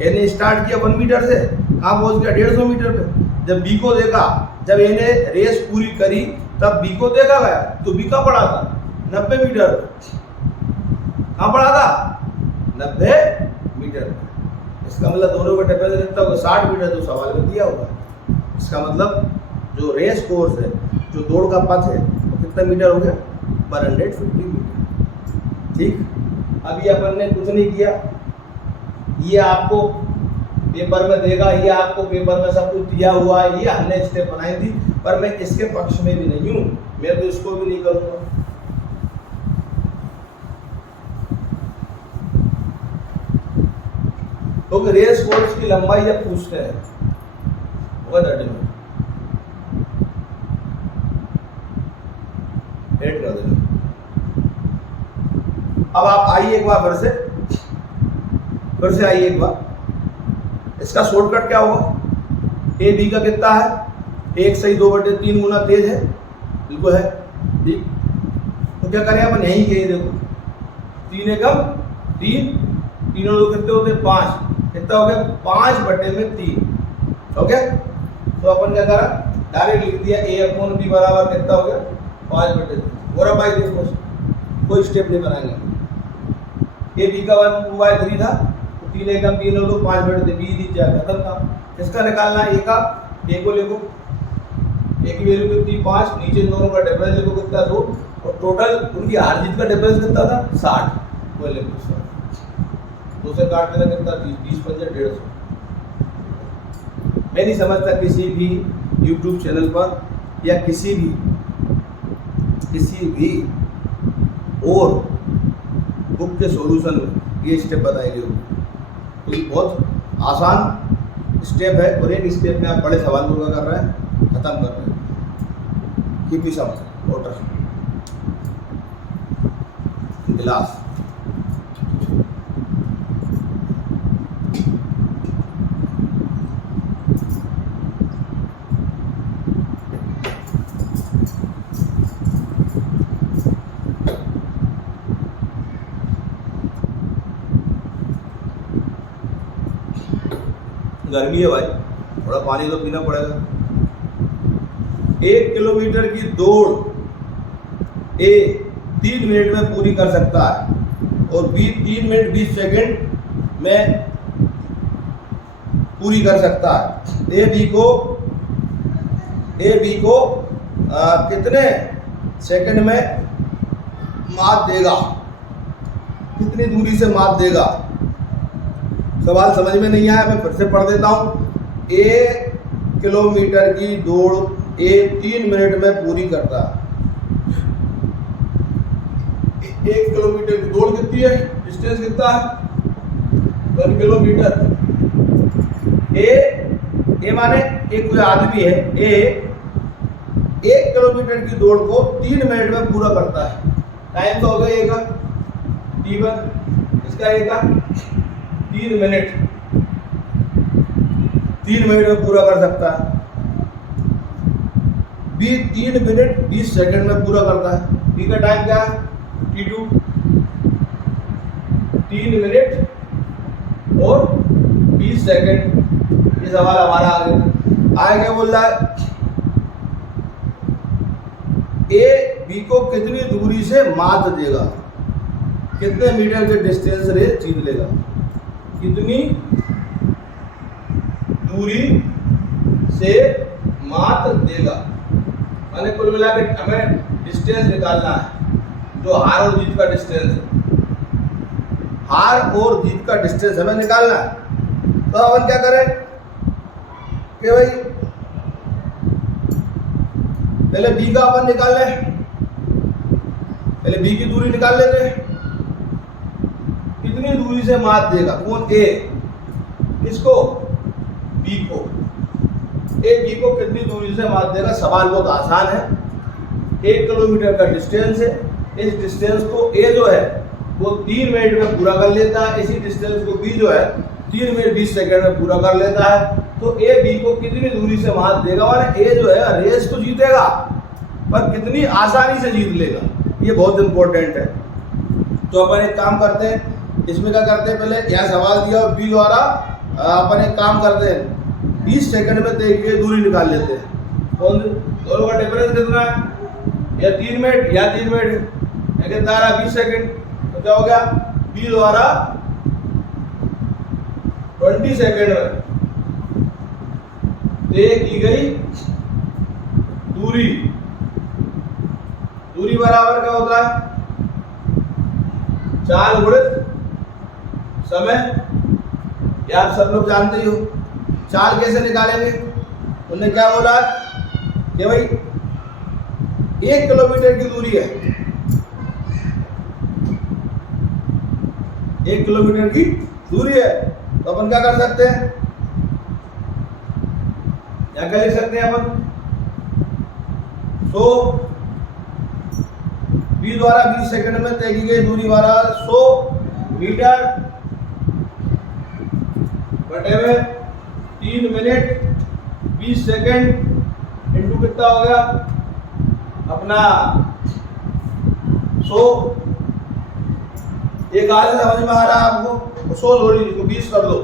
एने स्टार्ट किया 1 मीटर से, कहाँ पहुंच गया 150 मीटर पे। जब बी को देखा, जब इन्हें रेस पूरी करी तब बी को देखा गया, तो बी का पड़ा था 90 मीटर, कहाँ पड़ा था 90 मीटर। इसका मतलब दोनों का डिफरेंस कितना होगा 60 मीटर, जो सवाल में दिया होगा। इसका मतलब जो रेस कोर्स है, जो दौड़ का पथ है, वो कितना मीटर हो गया 150 मीटर। ठीक, अभी अपन ने कुछ नहीं किया, ये आपको पेपर में देगा, ये आपको पेपर में सब कुछ दिया हुआ है, ये हमने स्टेप बनाई थी, पर मैं इसके पक्ष में भी नहीं हूं, मैं तो इसको भी नहीं करूंगा। तो रेस कोर्स की लंबाई जब पूछते हैं वो 30 मिनट एड कर देना। अब आप आइए एक बार फिर से आइए एक बार, इसका शॉर्टकट क्या होगा, ए बी का कितना है 1 सही 2/3 गुना तेज है, बिल्कुल है, ठीक। तो क्या करें अपन यहीं के, देखो 3 एकम 3, 3 और 2 कितने होते 5, कितना हो गया 5/3, ओके। तो अपन क्या करा, डायरेक्ट लिख दिया ए अपॉन बी बराबर कितना हो गया 5/3। और अब भाई देखो कोई स्टेप नहीं बनाएंगे, ए बी का 1/2/3 था, तो 3 एकम 3 और 2 5/3, बी नीचे आ खत्म था। इसका निकालना है ए का, ए को लिखो, ए की वैल्यू कितनी 5, नीचे दोनों का डिफरेंस लिखो कितना 2, और टोटल उनकी हार जीत का डिफरेंस कितना था 60, वो लिखो 60, 2 से काट देना कितना 30, 20 पंजे 150। मैं नहीं समझता किसी भी YouTube चैनल पर या किसी भी और बुक के सॉल्यूशन में ये स्टेप बताए गए होंगे। तो ये बहुत आसान स्टेप है, और एक स्टेप में आप बड़े सवाल पूरा कर रहे हैं, खत्म कर रहे हैं। कीप इट अप वाटर गिलास। गर्मी है भाई, थोड़ा पानी तो पीना पड़ेगा। 1 किलोमीटर की दौड़ ए 3 मिनट में पूरी कर सकता है, और बी 3 मिनट 20 सेकंड में पूरी कर सकता है। ए बी को कितने सेकंड में मात देगा, कितनी दूरी से मात देगा। सवाल समझ में नहीं आया, मैं फिर से पढ़ देता हूं। 1 किलोमीटर की दौड़ ए 3 मिनट में पूरी करता है। 1 किलोमीटर की दौड़ कितनी है, डिस्टेंस कितना है 1 किलोमीटर। ए माने एक कोई आदमी है, ए 1 किलोमीटर की दौड़ को 3 मिनट में पूरा करता है। टाइम तो हो गया ए का T1, इसका ए का 3 मिनट, 3 मिनट में पूरा कर सकता है। बी 3 मिनट 20 सेकंड में पूरा करता है। बी का टाइम क्या है T2, 3 मिनट और 20 सेकंड। ये सवाल हमारा आगे क्या बोल रहा है, ए बी को कितनी दूरी से मात देगा, कितने मीटर के डिस्टेंस रेस जीत लेगा, कितनी दूरी से मात देगा। माने कुल मिला के हमें डिस्टेंस निकालना है, जो हार और जीत का डिस्टेंस है, हार और जीत का डिस्टेंस हमें निकालना है। तो अपन क्या करें कि भाई पहले बी का अपन निकाल लें, पहले बी की दूरी निकाल लेते हैं। कितनी दूरी से मात देगा कौन, ए, किसको, बी को। ए बी को कितनी दूरी से मात देगा, सवाल बहुत आसान है। 1 किलोमीटर का डिस्टेंस है, इस डिस्टेंस को ए जो है वो 3 मिनट में पूरा कर लेता है, इसी डिस्टेंस को बी जो है 3 मिनट 20 सेकंड में पूरा कर लेता है। तो ए बी को कितनी दूरी से मात देगा, माने ए जो है रेस तो जीतेगा पर कितनी आसानी से जीत लेगा, ये बहुत इंपॉर्टेंट है। तो अपन एक काम करते हैं, इसमें क्या करते हैं, पहले यह सवाल दिया और बी द्वारा अपन एक काम करते हैं 20 सेकंड में तय की दूरी निकाल लेते हैं। कौन दोनों का डिफरेंस कितना है, या 3 मिनट या 3 मिनट, या कितना रहा 20 सेकंड। तो क्या हो गया, बी द्वारा 20 सेकंड में तय की गई दूरी, दूरी बराबर क्या होता है, 4 गुणित समय। ये आप सब लोग जानते ही हो। 4 कैसे निकालेंगे, उन्होंने क्या बोला कि भाई 1 किलोमीटर की दूरी है, 1 किलोमीटर की दूरी है। तो अपन क्या कर सकते हैं, यहां क्या लिख सकते हैं अपन, 100 बी द्वारा 20 सेकंड में तय की गई दूरी वाला 100 मीटर बटे में 3 मिनट 20 सेकंड इंटू कितना हो गया अपना 100। एक आज समझ में आ रहा है आपको, 100 थोड़ी इसको 20 कर दो।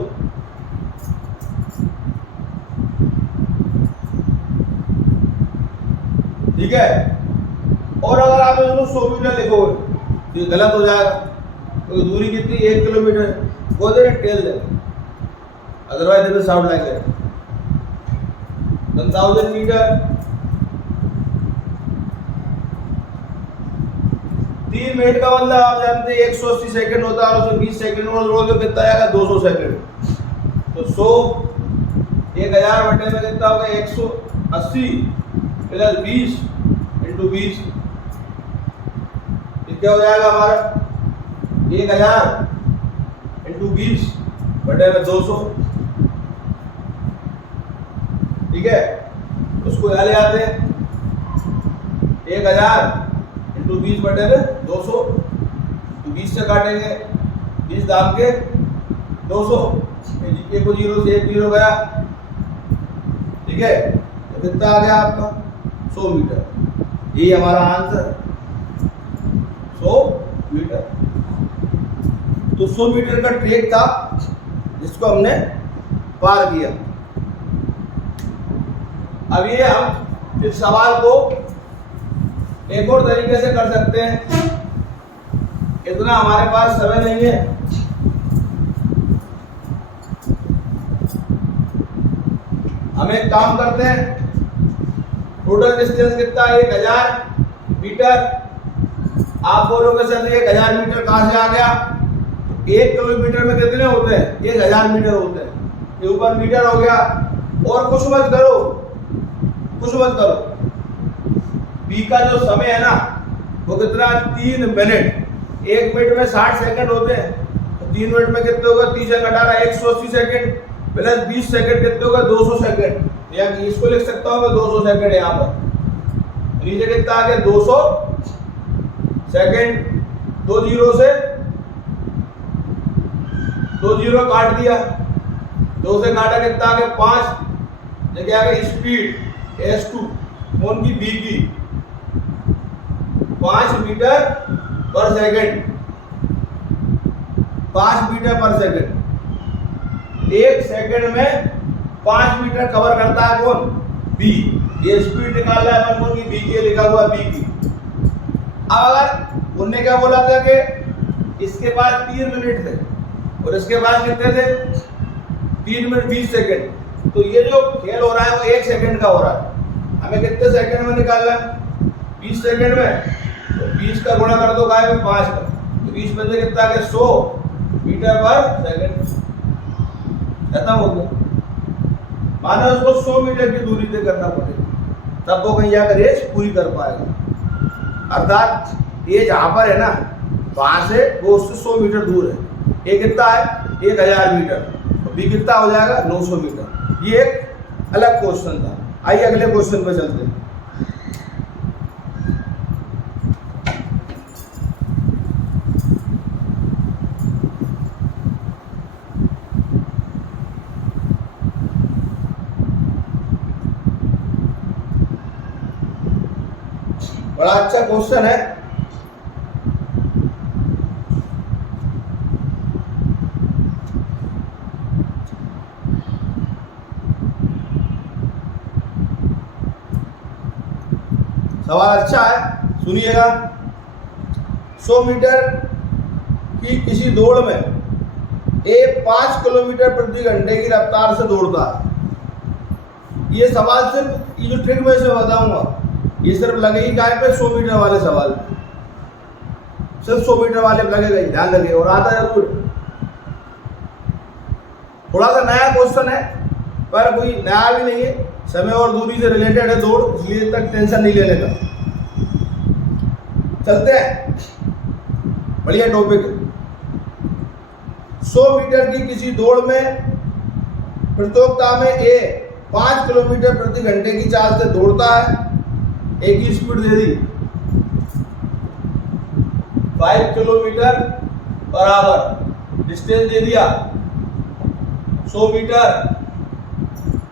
ठीक है, और अगर आप इसको 100 मीटर लिखोगे तो ये गलत हो जाएगा, तो दूरी कितनी 1 किलोमीटर है, वो they tell they, otherwise this sound like that 1000 metre. 3 minute का मतलब आप जानते हैं 180 सेकंड होता है, और उसमें 20 सेकंड और जोड़ दो कितना आएगा 200 सेकंड। तो 100 1000 बटे में कितना होगा 180 प्लस 20 इंटू 20, क्या हो जाएगा हमारा 1000 इंटू 20 बटे में 200। ठीक है, उसको यहाँ ले आते हैं 1000 इंटू 20 बटे में 200, तो 20 से काटेंगे 20 दाम के 200, एक को 0 से 1 0 गया। ठीक है, तो कितना आ गया आपका 100 मीटर, ये हमारा आंसर 100 मीटर। तो 100 मीटर का ट्रैक था जिसको हमने पार किया। अब ये हम इस सवाल को एक और तरीके से कर सकते हैं, इतना हमारे पास समय नहीं है। हम एक काम करते हैं, टोटल डिस्टेंस कितना है 1000 मीटर। आप बोलोगे सर 1000 मीटर कहां से आ गया, 1 किलोमीटर में कितने होते हैं 1000 मीटर होते हैं, ये ऊपर मीटर हो गया। और कुछ मत करो, कुछ मत करो, बी का जो समय है ना वो कितना 3 मिनट, 1 मिनट में 60 सेकंड होते हैं, तो 3 मिनट में कितने होगा 30 से घटाना 180 सेकंड प्लस 20 सेकंड कितने होगा 200 सेकंड, या इसको लिख सकता हूं मैं 200 सेकंड। यहाँ पर नीचे कितना आ गया 200 सेकंड, 2 जीरो से 2 जीरो काट दिया, 2 से काटा कितना आ गया 5, जगह आ गई स्पीड S2 कौन की बी की 5 metre per second, 5 metre per second. 1 second में 5 मीटर कवर करता है कौन, बी। ये स्पीड निकाल रहा है कौन की, बी की, लिखा हुआ बी की। अब अगर उनने क्या बोला था कि इसके पास 3 मिनट थे और इसके पास कितने थे 3 मिनट 20 सेकंड, तो ये जो खेल हो रहा है वो 1 सेकंड का हो रहा है। हमें कितने सेकंड में निकालना है 20 सेकंड में, तो 20 का गुणा कर दो काय में 5 का, तो 20 में से कितना आ गया 100 मीटर पर सेकंड, खत्म हो गया। माना उसको 100 मीटर की दूरी तय करना पड़ेगा तब वो कहीं जाकर रेस पूरी कर पाएगा। अर्थात ये जहां पर है ना वहां से वो उससे 100 मीटर दूर है, ये कितना है 1000 मीटर, तो बी कितना हो जाएगा 900 मीटर। ये एक अलग क्वेश्चन था। आइए अगले क्वेश्चन पे चलते हैं। बड़ा अच्छा क्वेश्चन है। सवाल अच्छा है, सुनिएगा। 100 मीटर की किसी दौड़ में ए 5 किलोमीटर प्रति घंटे की रफ्तार से दौड़ता है। ये सवाल सिर्फ ये जो ट्रिक में से बताऊंगा ये सिर्फ लगेगी काय पे 100 मीटर वाले सवाल पे, सिर्फ 100 मीटर वाले लगेगा, ध्यान लगे। और आता जरूर, थोड़ा सा नया क्वेश्चन है पर कोई नया भी नहीं है, समय और दूरी से रिलेटेड है दौड़, इसलिए तक टेंशन नहीं लेने का। चलते हैं, बढ़िया टॉपिक है। 100 मीटर की किसी दौड़ में प्रतियोगिता में ए 5 किलोमीटर प्रति घंटे की चाल से दौड़ता है। एक ही स्पीड दे दी 5 किलोमीटर बराबर डिस्टेंस दे दिया 100 मीटर।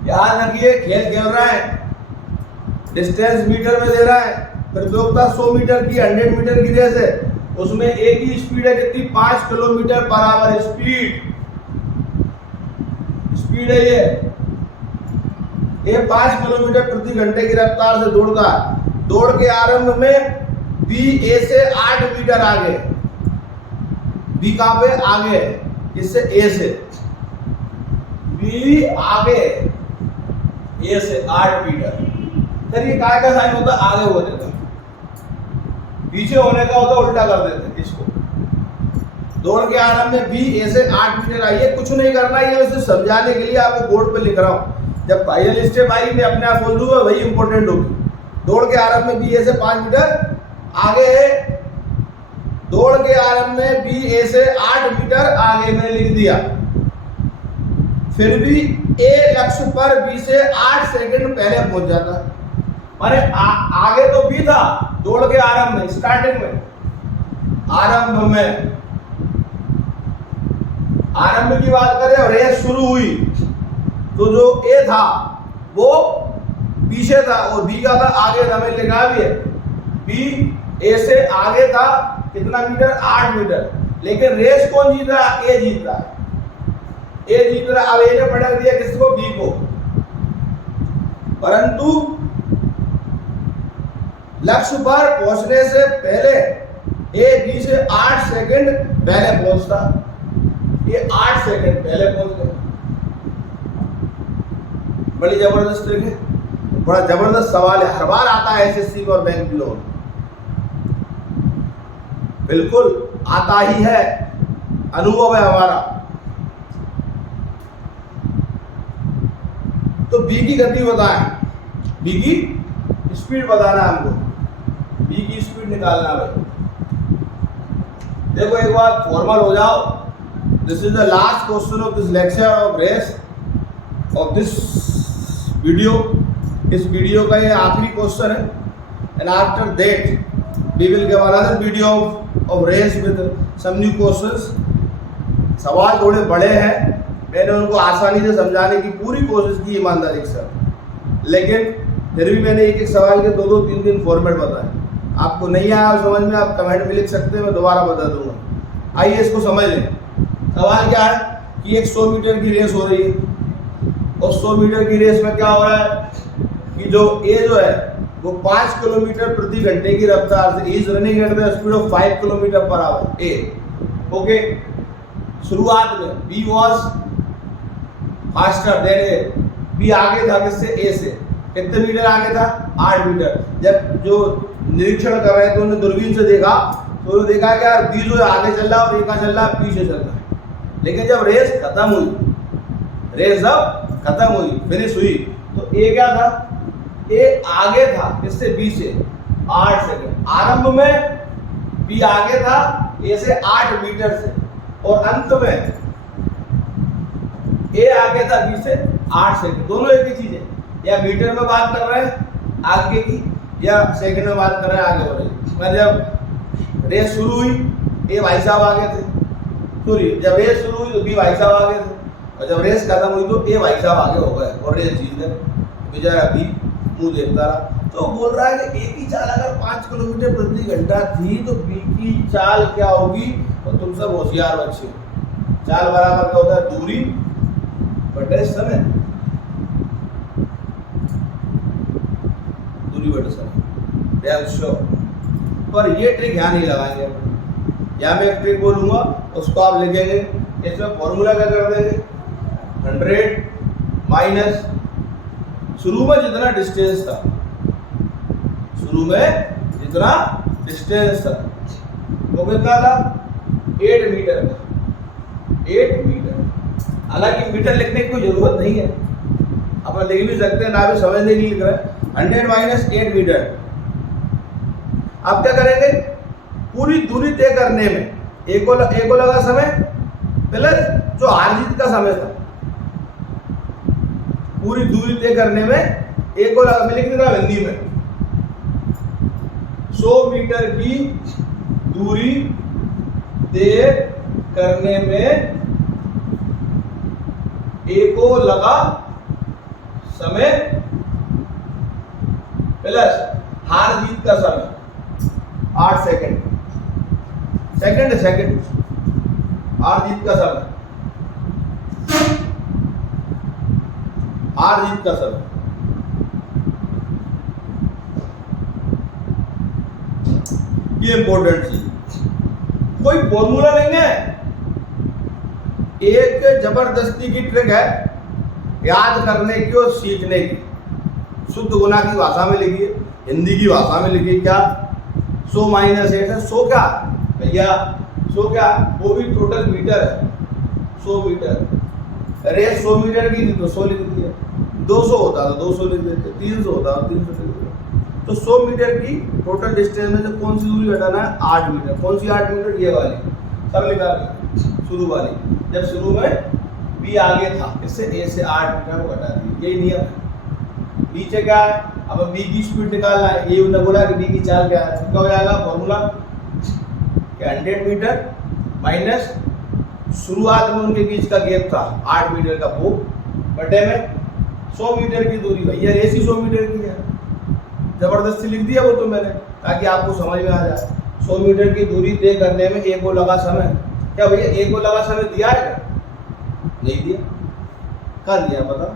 ध्यान रखिए खेल खेल रहा है, डिस्टेंस मीटर में दे रहा है। प्रतियोगिता 100 मीटर की 100 मीटर की रेस है, उसमें एक ही स्पीड है कितनी 5 किलोमीटर बराबर स्पीड है ये 5 किलोमीटर प्रति घंटे की रफ्तार से दौड़ता है। दौड़ के आरंभ में बी ए से 8 मीटर आगे, बी कहां पे आगे है इससे ए से, बी आगे ए से 8 मीटर। फिर ये काय का साइन होता आगे हो जाता, पीछे होने का होता उल्टा कर देते इसको। दौड़ के आरंभ में बी ए से 8 मीटर आई है, कुछ नहीं करना, ये वैसे समझाने के लिए आपको बोर्ड पे लिख रहा हूं। जब फाइनल स्टेप आई मैं अपने आप बोल दूंगा वही इंपॉर्टेंट होगी। दौड़ के आरंभ में बी ए से 5 मीटर आगे है, दौड़ के आरंभ में बी ए से 8 मीटर आगे मैंने लिख दिया। फिर भी ए लक्ष्य पर बी से 8 सेकंड पहले पहुंच जाता है। माने आगे तो बी था दौड़ के आरंभ में, स्टार्टिंग में, आरंभ की बात करें और रेस शुरू हुई तो जो ए था वो पीछे था और बी का था आगे था, मैंने लिखा भी है बी ए से आगे था कितना मीटर 8 मीटर। लेकिन रेस कौन जीत रहा है, ए जीत रहा है, ए जीत रहा है। अब ए ने पटक दिया किसको, बी को, परंतु लक्ष्य पर पहुंचने से पहले ए बी से 8 सेकंड पहले पहुंचता, ये 8 सेकंड पहले पहुंच गया। बड़ी जबरदस्त ट्रिक है, बड़ा जबरदस्त सवाल है, हर बार आता है एसएससी और बैंक लोन, बिल्कुल आता ही है, अनुभव है हमारा। तो बी की गति बताएं, बी की स्पीड बताना हमको, बी की स्पीड निकालना भाई। देखो एक बार फॉर्मल हो जाओ, this is the last question of this lecture of race of this video. इस वीडियो का ये आखिरी क्वेश्चन है, and after that we will give another video of race with some new questions. सवाल थोड़े बड़े हैं, मैंने उनको आसानी से समझाने की पूरी कोशिश की ईमानदारी के साथ, लेकिन फिर भी मैंने एक एक सवाल के 2-2, 3-3 फॉर्मेट बताए। आपको नहीं आया समझ में आप कमेंट में लिख सकते हैं, मैं दोबारा बता दूंगा। आइए इसको समझ लें। सवाल क्या है कि एक 100 मीटर की रेस हो रही है और 100 मीटर की रेस में क्या हो रहा है कि जो ए जो है वो 5 किलोमीटर प्रति घंटे की रफ्तार से is running at the speed of 5 kilometre per hour. A okay, शुरुआत में B was faster than A, B आगे था किससे, ए से। कितने मीटर आगे था, 8 मीटर। जब जो निरीक्षण कर रहे थे उन्होंने दूरबीन से देखा तो उन्होंने देखा कि यार बी जो है आगे चल रहा है और ए का चल रहा है, पीछे चल रहा है। लेकिन जब रेस खत्म हुई, रेस जब खत्म हुई, फिनिश हुई, तो ए क्या था, ए आगे था किससे, बी से 8 सेकंड। आरंभ में बी आगे था ए से 8 मीटर से, और अंत में ए आगे था बी से 8 सेकंड। दोनों एक ही चीज है, या मीटर में बात कर रहे हैं आगे की, या सेकंड में बात कर रहे हैं आगे हो रही। मैं जब रेस शुरू हुई ए भाई साहब आगे थे, सॉरी जब रेस शुरू हुई तो बी भाई साहब आगे थे, और जब रेस खत्म हुई तो ए भाई साहब आगे हो गए और रेस जीत गए। बेचारा बी मुंह देखता रहा। तो बोल रहा है कि ए की चाल अगर 5 किलोमीटर प्रति घंटा थी तो बी की चाल क्या होगी। और तुम सब होशियार बच्चे, चाल बराबर क्या होता है, दूरी बटे समय, दूरी बटे समय, डैम श्योर। पर ये ट्रिक यहाँ नहीं लगाएंगे, यहाँ मैं एक ट्रिक बोलूंगा उसको आप लिखेंगे। इसमें फॉर्मूला क्या कर देंगे, 100 माइनस शुरू में जितना डिस्टेंस था, शुरू में जितना डिस्टेंस था वो कितना था, 8 मीटर था, 8 मीटर। हालांकि मीटर लिखने की कोई जरूरत नहीं है, अपन लिख भी सकते हैं, ना भी समझने के लिए लिख रहे हैं। 100 माइनस 8 मीटर। अब क्या करेंगे, पूरी दूरी तय करने में ए को लगा समय प्लस जो हार जीत का समय था, पूरी दूरी तय करने में ए को लगा, मैं लिख देता हिंदी में, 100 मीटर की दूरी तय करने में ए को लगा समय प्लस हार जीत का समय 8 सेकंड, सेकंड हार जीत का समय, हार जीत का समय। ये इंपॉर्टेंट चीज, कोई फॉर्मूला नहीं है, एक जबरदस्ती की ट्रिक है याद करने की और सीखने की। शुद्ध गुना की भाषा में लिखिए, हिंदी की भाषा में लिखिए। क्या 100 माइनस 8 है, 100 क्या भैया, 100 क्या, वो भी टोटल मीटर है, 100 मीटर। रेस 100 मीटर की थी तो 100 लिख दिया, 200 होता था 200 लिख देते, 300 होता था 300 लिख दिया। तो 100 मीटर की टोटल डिस्टेंस में से कौन सी दूरी हटाना है, 8 मीटर। कौन सी 8 मीटर, ये वाली, सब लिखा शुरू वाली। जब शुरू में बी आगे था, इससे ए से 8 मीटर को हटा दी, यही नियम है। नीचे क्या है, अब बी की स्पीड निकालना है, ये उन्होंने बोला कि बी की चाल क्या है, क्या हो जाएगा फॉर्मूला, 100 मीटर माइनस शुरुआत में उनके बीच का गैप था 8 मीटर का, वो बटे में 100 मीटर की दूरी। भैया रेस ही 100 मीटर की है, जबरदस्ती लिख दिया वो तो मैंने, ताकि आपको समझ में आ जाए। 100 मीटर की दूरी तय करने में ए को लगा समय, क्या भैया ए को लगा समय दिया है क्या, नहीं दिया। कर दिया पता,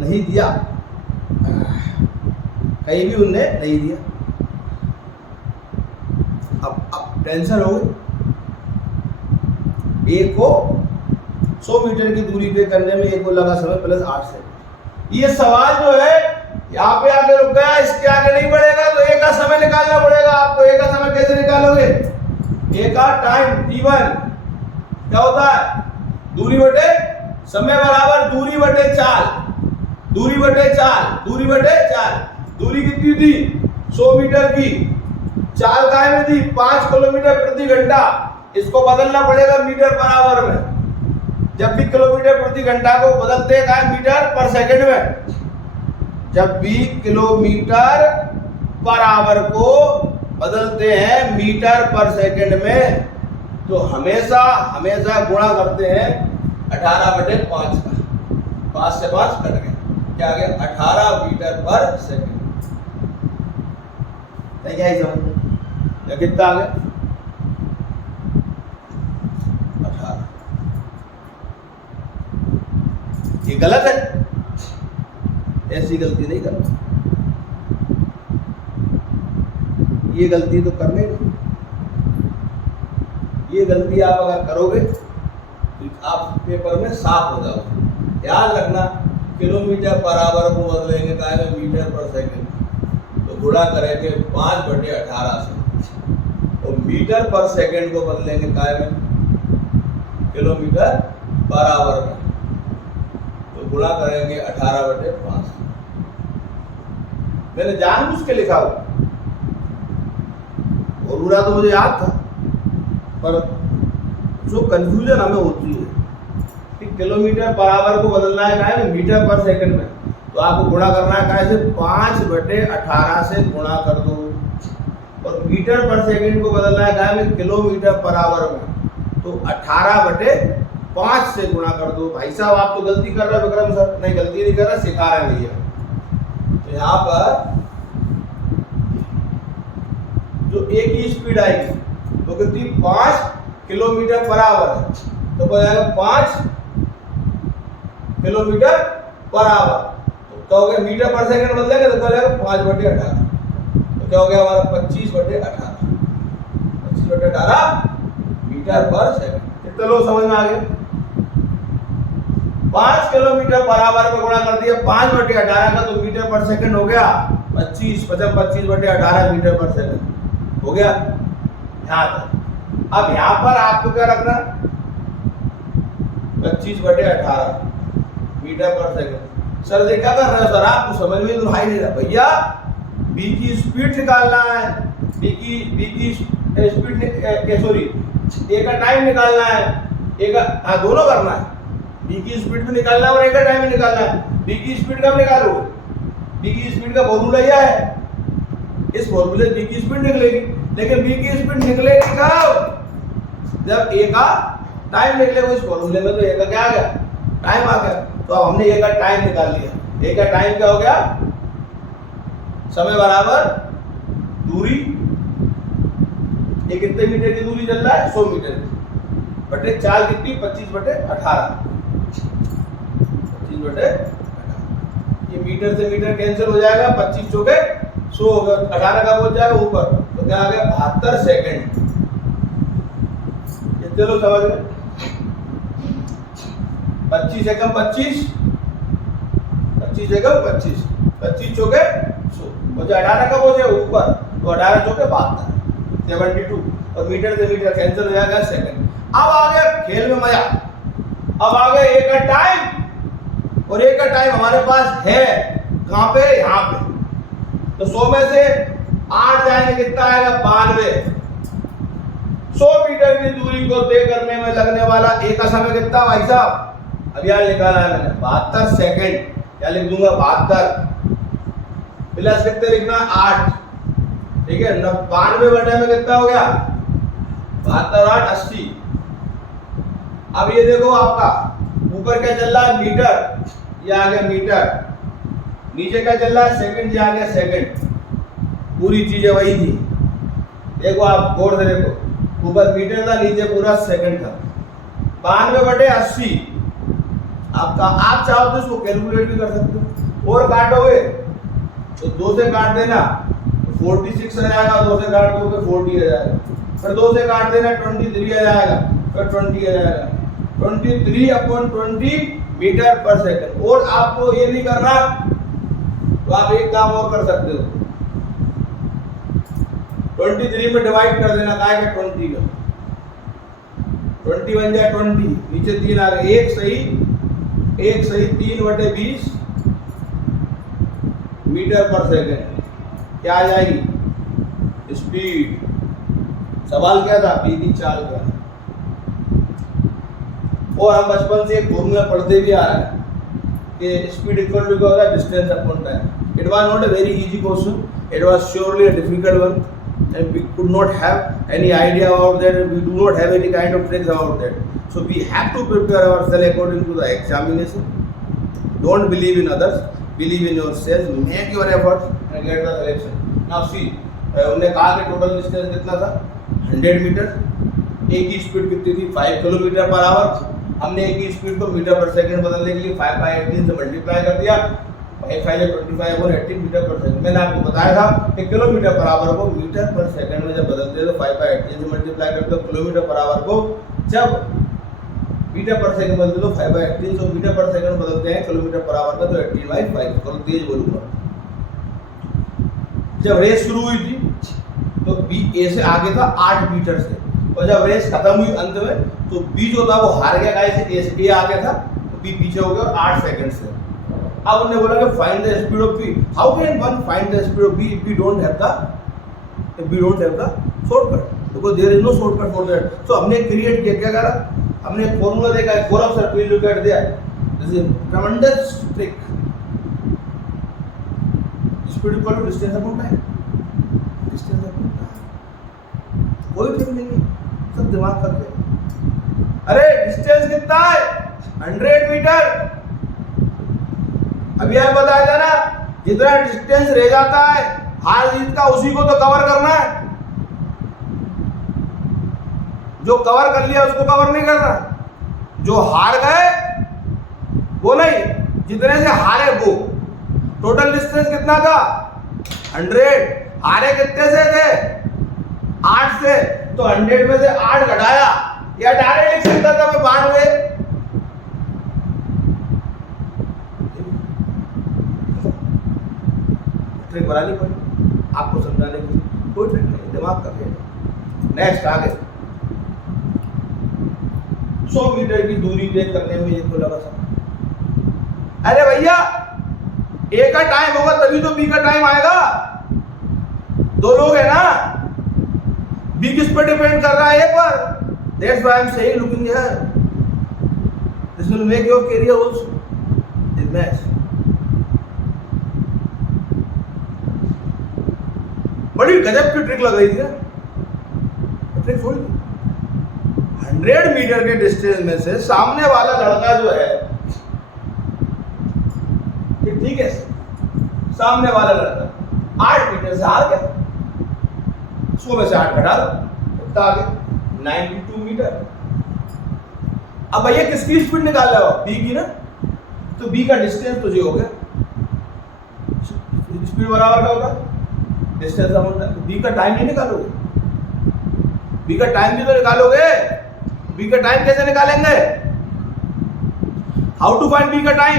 नहीं दिया, कहीं भी उनने नहीं दिया। अब टेंशन हो गई, ए को 100 मीटर की दूरी तय करने में ए को लगा समय प्लस 8 सेकंड। ये सवाल जो है यहाँ पे आगे रुक गया, इसके आगे नहीं बढ़ेगा, तो ए का समय निकालना पड़ेगा आपको। ए का समय कैसे निकालोगे, ए का टाइम t1 क्या होता है, दूरी बटे समय बराबर दूरी बटे चाल, दूरी बटे चाल, दूरी बटे चाल। दूरी कितनी थी 100 मीटर की, चाल काय में थी 5 किलोमीटर प्रति घंटा। इसको बदलना पड़ेगा मीटर पर आवर में। जब भी किलोमीटर प्रति घंटा को बदलते हैं मीटर पर सेकंड में, जब भी किलोमीटर पर आवर को बदलते हैं मीटर पर सेकंड में, तो हमेशा हमेशा गुणा करते हैं 18/5 का, 5 से 5 कट गया, क्या आ गया 18 मीटर पर सेकंड। क्या ही समझ या कितना आ गया 18। ये गलत है, ऐसी गलती नहीं करना। ये गलती तो करने नहीं। ये गलती आप अगर करोगे तो आप पेपर में साफ हो जाओगे। ध्यान रखना, किलोमीटर पर आवर को बदलेंगे काय में मीटर पर सेकंड, तो गुणा करेंगे 5/18 से, और मीटर पर सेकंड को बदलेंगे काय में किलोमीटर पर आवर में, तो गुणा करेंगे 18/5। मैंने जानबूझ के लिखा हुआ, और पूरा तो मुझे याद था, पर जो कंफ्यूजन हमें होती है कि किलोमीटर पर आवर को बदलना है काय में मीटर पर सेकंड में, तो आपको गुणा करना है काय से 5/18 से गुणा कर दो, और मीटर पर सेकंड को बदलना है काय में किलोमीटर पर आवर में, तो 18/5 से गुणा कर दो। भाई साहब आप तो गलती कर रहे हो विक्रम सर। नहीं, गलती नहीं कर रहा, सिखा रहे हैं भैया। तो यहाँ पर जो एक ही स्पीड आएगी वो कितनी 5 किलोमीटर पर आवर है, तो हो जाएगा 5 किलोमीटर पर आवर, तो क्या हो गया मीटर पर सेकंड बदलेंगे तो क्या हो जाएगा 5/18, तो क्या हो गया हमारा 25/18, 25/18 मीटर पर सेकंड। कितने लोग समझ में आ गए? 5 किलोमीटर पर आवर में गुणा कर दिया 5/18 का, तो मीटर पर सेकंड हो गया 25/18 मीटर पर सेकंड हो गया। ध्यान, अब यहां पर आपको क्या रखना, 25/18 मीटर पर सेकंड। सर ये क्या कर रहे हो सर, आपको समझ में तो नहीं रहा भैया। बी की स्पीड निकालना है, बी की स्पीड सॉरी ए का टाइम निकालना है, ए का दोनों करना है। बी की स्पीड भी निकालना है और ए का टाइम भी निकालना है। बी की स्पीड कब निकालोगे? बी की स्पीड का फॉर्मूला यह है, इस फॉर्मूले से बी की स्पीड निकलेगी, लेकिन बी की स्पीड निकलेगी कब? जब ए का टाइम निकलेगा। इस फॉर्मूले में तो ए का क्या आ गया, टाइम आ गया, तो अब हमने ए का टाइम निकाल लिया। ए का टाइम क्या हो गया, समय बराबर दूरी, ये कितने मीटर की दूरी चल रहा है 100 मीटर की, बटे चाल कितनी 25/18, 25/18, ये मीटर से मीटर कैंसिल हो जाएगा, 25 चौके 100 हो गया, 18 का पहुंच जाएगा ऊपर, तो क्या आ गया 72 सेकंड। ये चलो समझ गए, 25 एकम 25, 25 एकम 25, 25 चौके 100, मुझे 18 का पहुंचे ऊपर, तो 18 चौके 72, 72, और मीटर से मीटर कैंसिल हो जाएगा सेकंड। अब आ गया खेल में मजा, अब आ गया ए का टाइम, और ए का टाइम हमारे पास है कहां पे, यहां पे, तो 100 में से 8 जाएंगे, कितना आएगा 92। 100 मीटर की दूरी को तय करने में लगने वाला ए का समय कितना भाई साहब, अब यार निकाला है मैंने 72 सेकंड, या लिख दूंगा 72 प्लस कितने लिखना 8, ठीक है, 92 बटे में कितना हो गया 72 8 80। अब ये देखो आपका ऊपर क्या चल रहा है मीटर, ये आ गया मीटर, नीचे क्या चल रहा है सेकंड, ये आ गया सेकंड, पूरी चीजें वही थी। देखो आप गौर से देखो, ऊपर मीटर था, नीचे पूरा सेकंड था। 92/80 आपका, आप चाहो तो इसको कैलकुलेट भी कर सकते हो, और काटोगे तो 2 से काट देना 46 आ जाएगा, 2 से काट दोगे 40 आ जाएगा, फिर 2 से काट देना 23 आ जाएगा, फिर 20 आ जाएगा, 23/20 मीटर पर सेकंड। और आपको ये नहीं करना तो आप एक काम और कर सकते हो, 23 में डिवाइड कर देना, काय का 20 का, 21 जा 20, नीचे 3 आ गए, एक सही 3/20 मीटर पर सेकंड क्या आ जाएगी स्पीड। सवाल क्या था, बी की चाल क्या है, और हम बचपन से एक फॉर्मूला पढ़ते भी आ रहे हैं कि स्पीड इक्वल टू क्या होता है distance upon time. It was not a very easy question, it was surely a difficult one, and we could not have any idea about that, we do not have any kind of tricks about that, so we have to prepare ourselves according to the examination. Don't believe in others, believe in yourself, make your efforts and get the selection. Now see, हमने कहा कि total distance कितना था 100 metre, एक की speed कितनी थी 5 kilometre per our, हमने एक की स्पीड को मीटर पर सेकंड बदलने के लिए 5/18 से मल्टीप्लाई कर दिया, 5 25 और 80 मीटर पर सेकंड। मैंने आपको बताया था कि किलोमीटर पर आवर को मीटर पर सेकंड में जब बदलते हैं तो 5/18 से मल्टीप्लाई करते हो। किलोमीटर पर आवर को जब मीटर पर सेकंड बदलते तो 5/18, तो मीटर पर सेकंड बदलते हैं किलोमीटर पर आवर का तो 18/5। थोड़ा तेज बोलूंगा। जब रेस शुरू हुई थी तो बी ए से आगे था 8 मीटर से, और जब रेस खत्म हुई अंत में तो बी जो था वो हार गया गाइस, ए से ए आ गया था तो बी पीछे हो गया और 8 सेकंड से। अब उन्होंने बोला कि find the speed of B. How can one find the speed of B if we don't have the shortcut, because there is no shortcut for that. So हमने क्रिएट किया, क्या करा, हमने एक फार्मूला देखा, Gaurav sir please look at दिया, this is tremendous trick. Speed equal to distance upon time, distance upon time, कोई trick नहीं है, सब दिमाग का खेल। अरे डिस्टेंस कितना है, 100 मीटर। अभी आप बताया ना, जितना डिस्टेंस रह जाता है हार जीत का, उसी को तो कवर करना है। जो कवर कर लिया उसको कवर नहीं करना, जो हार गए वो नहीं, जितने से हारे वो। टोटल डिस्टेंस कितना था, 100। हारे कितने से थे, 8 से, तो 100 में से 8 घटाया, या डायरेक्ट लिख सकता था मैं 92। ट्रिक बनानी पड़ी आपको समझाने के लिए, कोई ट्रिक नहीं, दिमाग का खेल। नेक्स्ट आगे 100 मीटर की दूरी तय करने में ये तो लगा था। अरे भैया ए का टाइम होगा तभी तो बी का टाइम आएगा, दो लोग है ना, बी किस पर डिपेंड कर रहा है, ए पर। That's why I am saying looking here, this will make your career also in maths. बड़ी गजब की ट्रिक लग रही थी ना, ट्रिक छोड़ दी। 100 मीटर के डिस्टेंस में से सामने वाला लड़का जो है, ठीक है, सामने वाला लड़का 8 मीटर से हार गया, 100 में से 8 घटा दो, कितना आ गया, 92 मीटर। अब भैया किसकी स्पीड निकाल रहे हो, बी की ना, तो बी का डिस्टेंस तो जो हो गया, स्पीड बराबर क्या होगा, डिस्टेंस अपॉन, बी का टाइम नहीं निकालोगे, बी का टाइम भी तो निकालोगे। बी का टाइम कैसे निकालेंगे, हाउ टू फाइंड बी का टाइम,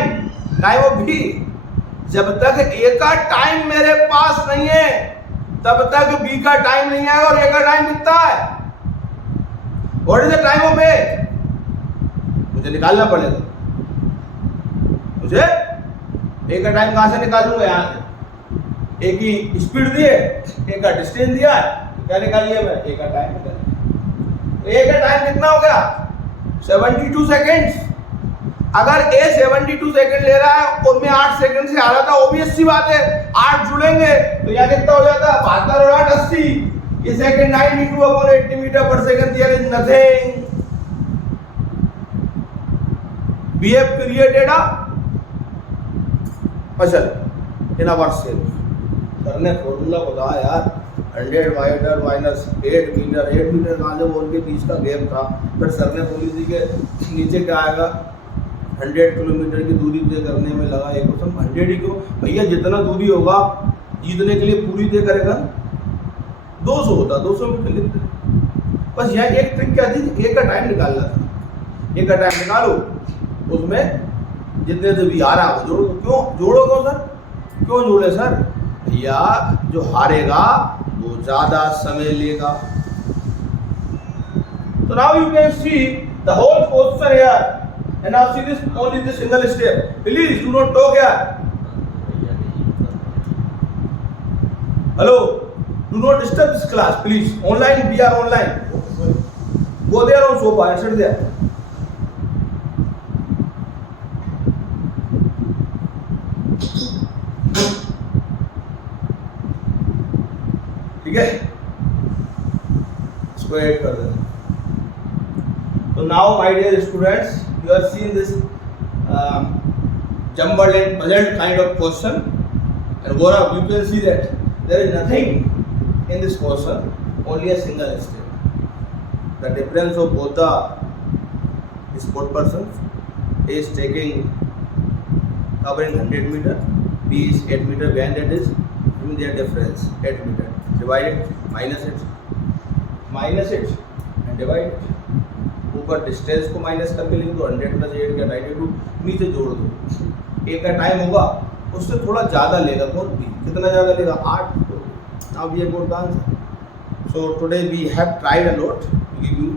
टाइम ऑफ बी। जब तक ए का टाइम मेरे पास नहीं है तब तक बी का टाइम नहीं आएगा। और ए का टाइम कितना है, what is the time of A, मुझे निकालना पड़ेगा। मुझे ए का टाइम कहां से निकालूंगा, यहां से। ए की स्पीड दी है, ए का डिस्टेंस दिया है, क्या निकालिए मैं, ए का टाइम निकालिए। ए का टाइम कितना हो गया, 72 सेकेंड्स। अगर ए 72 सेकंड ले रहा है और मैं 8 सेकंड से आ रहा था, ऑब्वियस सी बात है 8 जुड़ेंगे तो यहाँ कितना हो जाता है, 72 और 8 80। ये second 92 upon 80 metre per second, there is nothing. We have created a puzzle in our self. Sir ने फॉर्मूला बताया यार, 100 मीटर माइनस 8 मीटर, 8 मीटर कहाँ से, वो उनके बीच का गैप था। फिर सर ने बोली थी कि नीचे क्या आएगा, 100 किलोमीटर की दूरी तय करने में लगा एक क्वेश्चन। 100 ही क्यों भैया, जितना दूरी होगा जीतने के लिए पूरी तय करेगा, 200 होता, 200 मीटर लिखते। बस यहाँ एक ट्रिक क्या थी, ए का टाइम निकालना था। ए का टाइम निकालो, उसमें जितने से भी आ रहा है वो जोड़ो। क्यों जोड़ोगे सर, क्यों जोड़े सर, भैया जो हारेगा वो ज्यादा समय लेगा। So now you can see the whole question here, and now see this only this single step. Please do not talk here. Hello, do not disturb this class, please. Online, we are online. Go there on sofa and sit there. ठीक है, इसको add कर देना। So now my dear students, you have seen this jumbled and puzzled kind of question, and Gaurav, you can see that there is nothing in this question, only a single step. The difference of both the sport persons is taking covering 100 meter, B is 8 meter, behind that is given their difference 8 meter. Divide it, minus it and divide it. ऊपर distance को minus करके लिख दो, 100 + 8 का 92, नीचे जोड़ दो। ए का टाइम होगा उससे थोड़ा ज़्यादा लेगा, कौन बी कितना ज़्यादा लेगा 8। Now we have got the answer. So today we have tried a lot to give you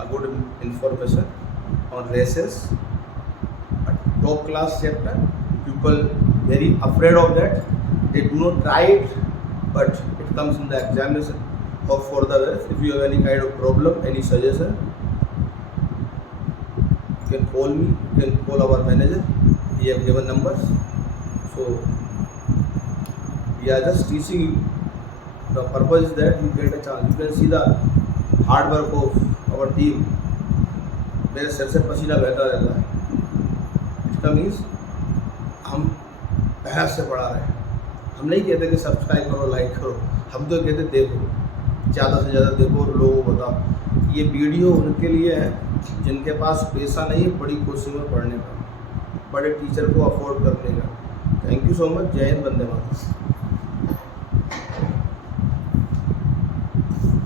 a good information on races, a top class chapter. People very afraid of that, they do not try it, but it comes in the examination. Hope for the best. If you have any kind of problem, any suggestion, you can call me, you can call our manager, we have given numbers. So we are just teaching you. The purpose is that you get a chance, you can see the hard work of our team. मेरे सिर से पसीना बहता रहता है। इसका means हम मेहनत से पढ़ा रहे हैं। हम नहीं कहते कि सब्सक्राइब करो, लाइक करो, हम तो कहते देखो, ज़्यादा से ज़्यादा देखो और लोगों को बताओ। ये वीडियो उनके लिए है जिनके पास पैसा नहीं है बड़ी कोचिंग में पढ़ने का, बड़े टीचर को अफोर्ड करने का। Thank you so much. जय हिंद, वंदे मातरम।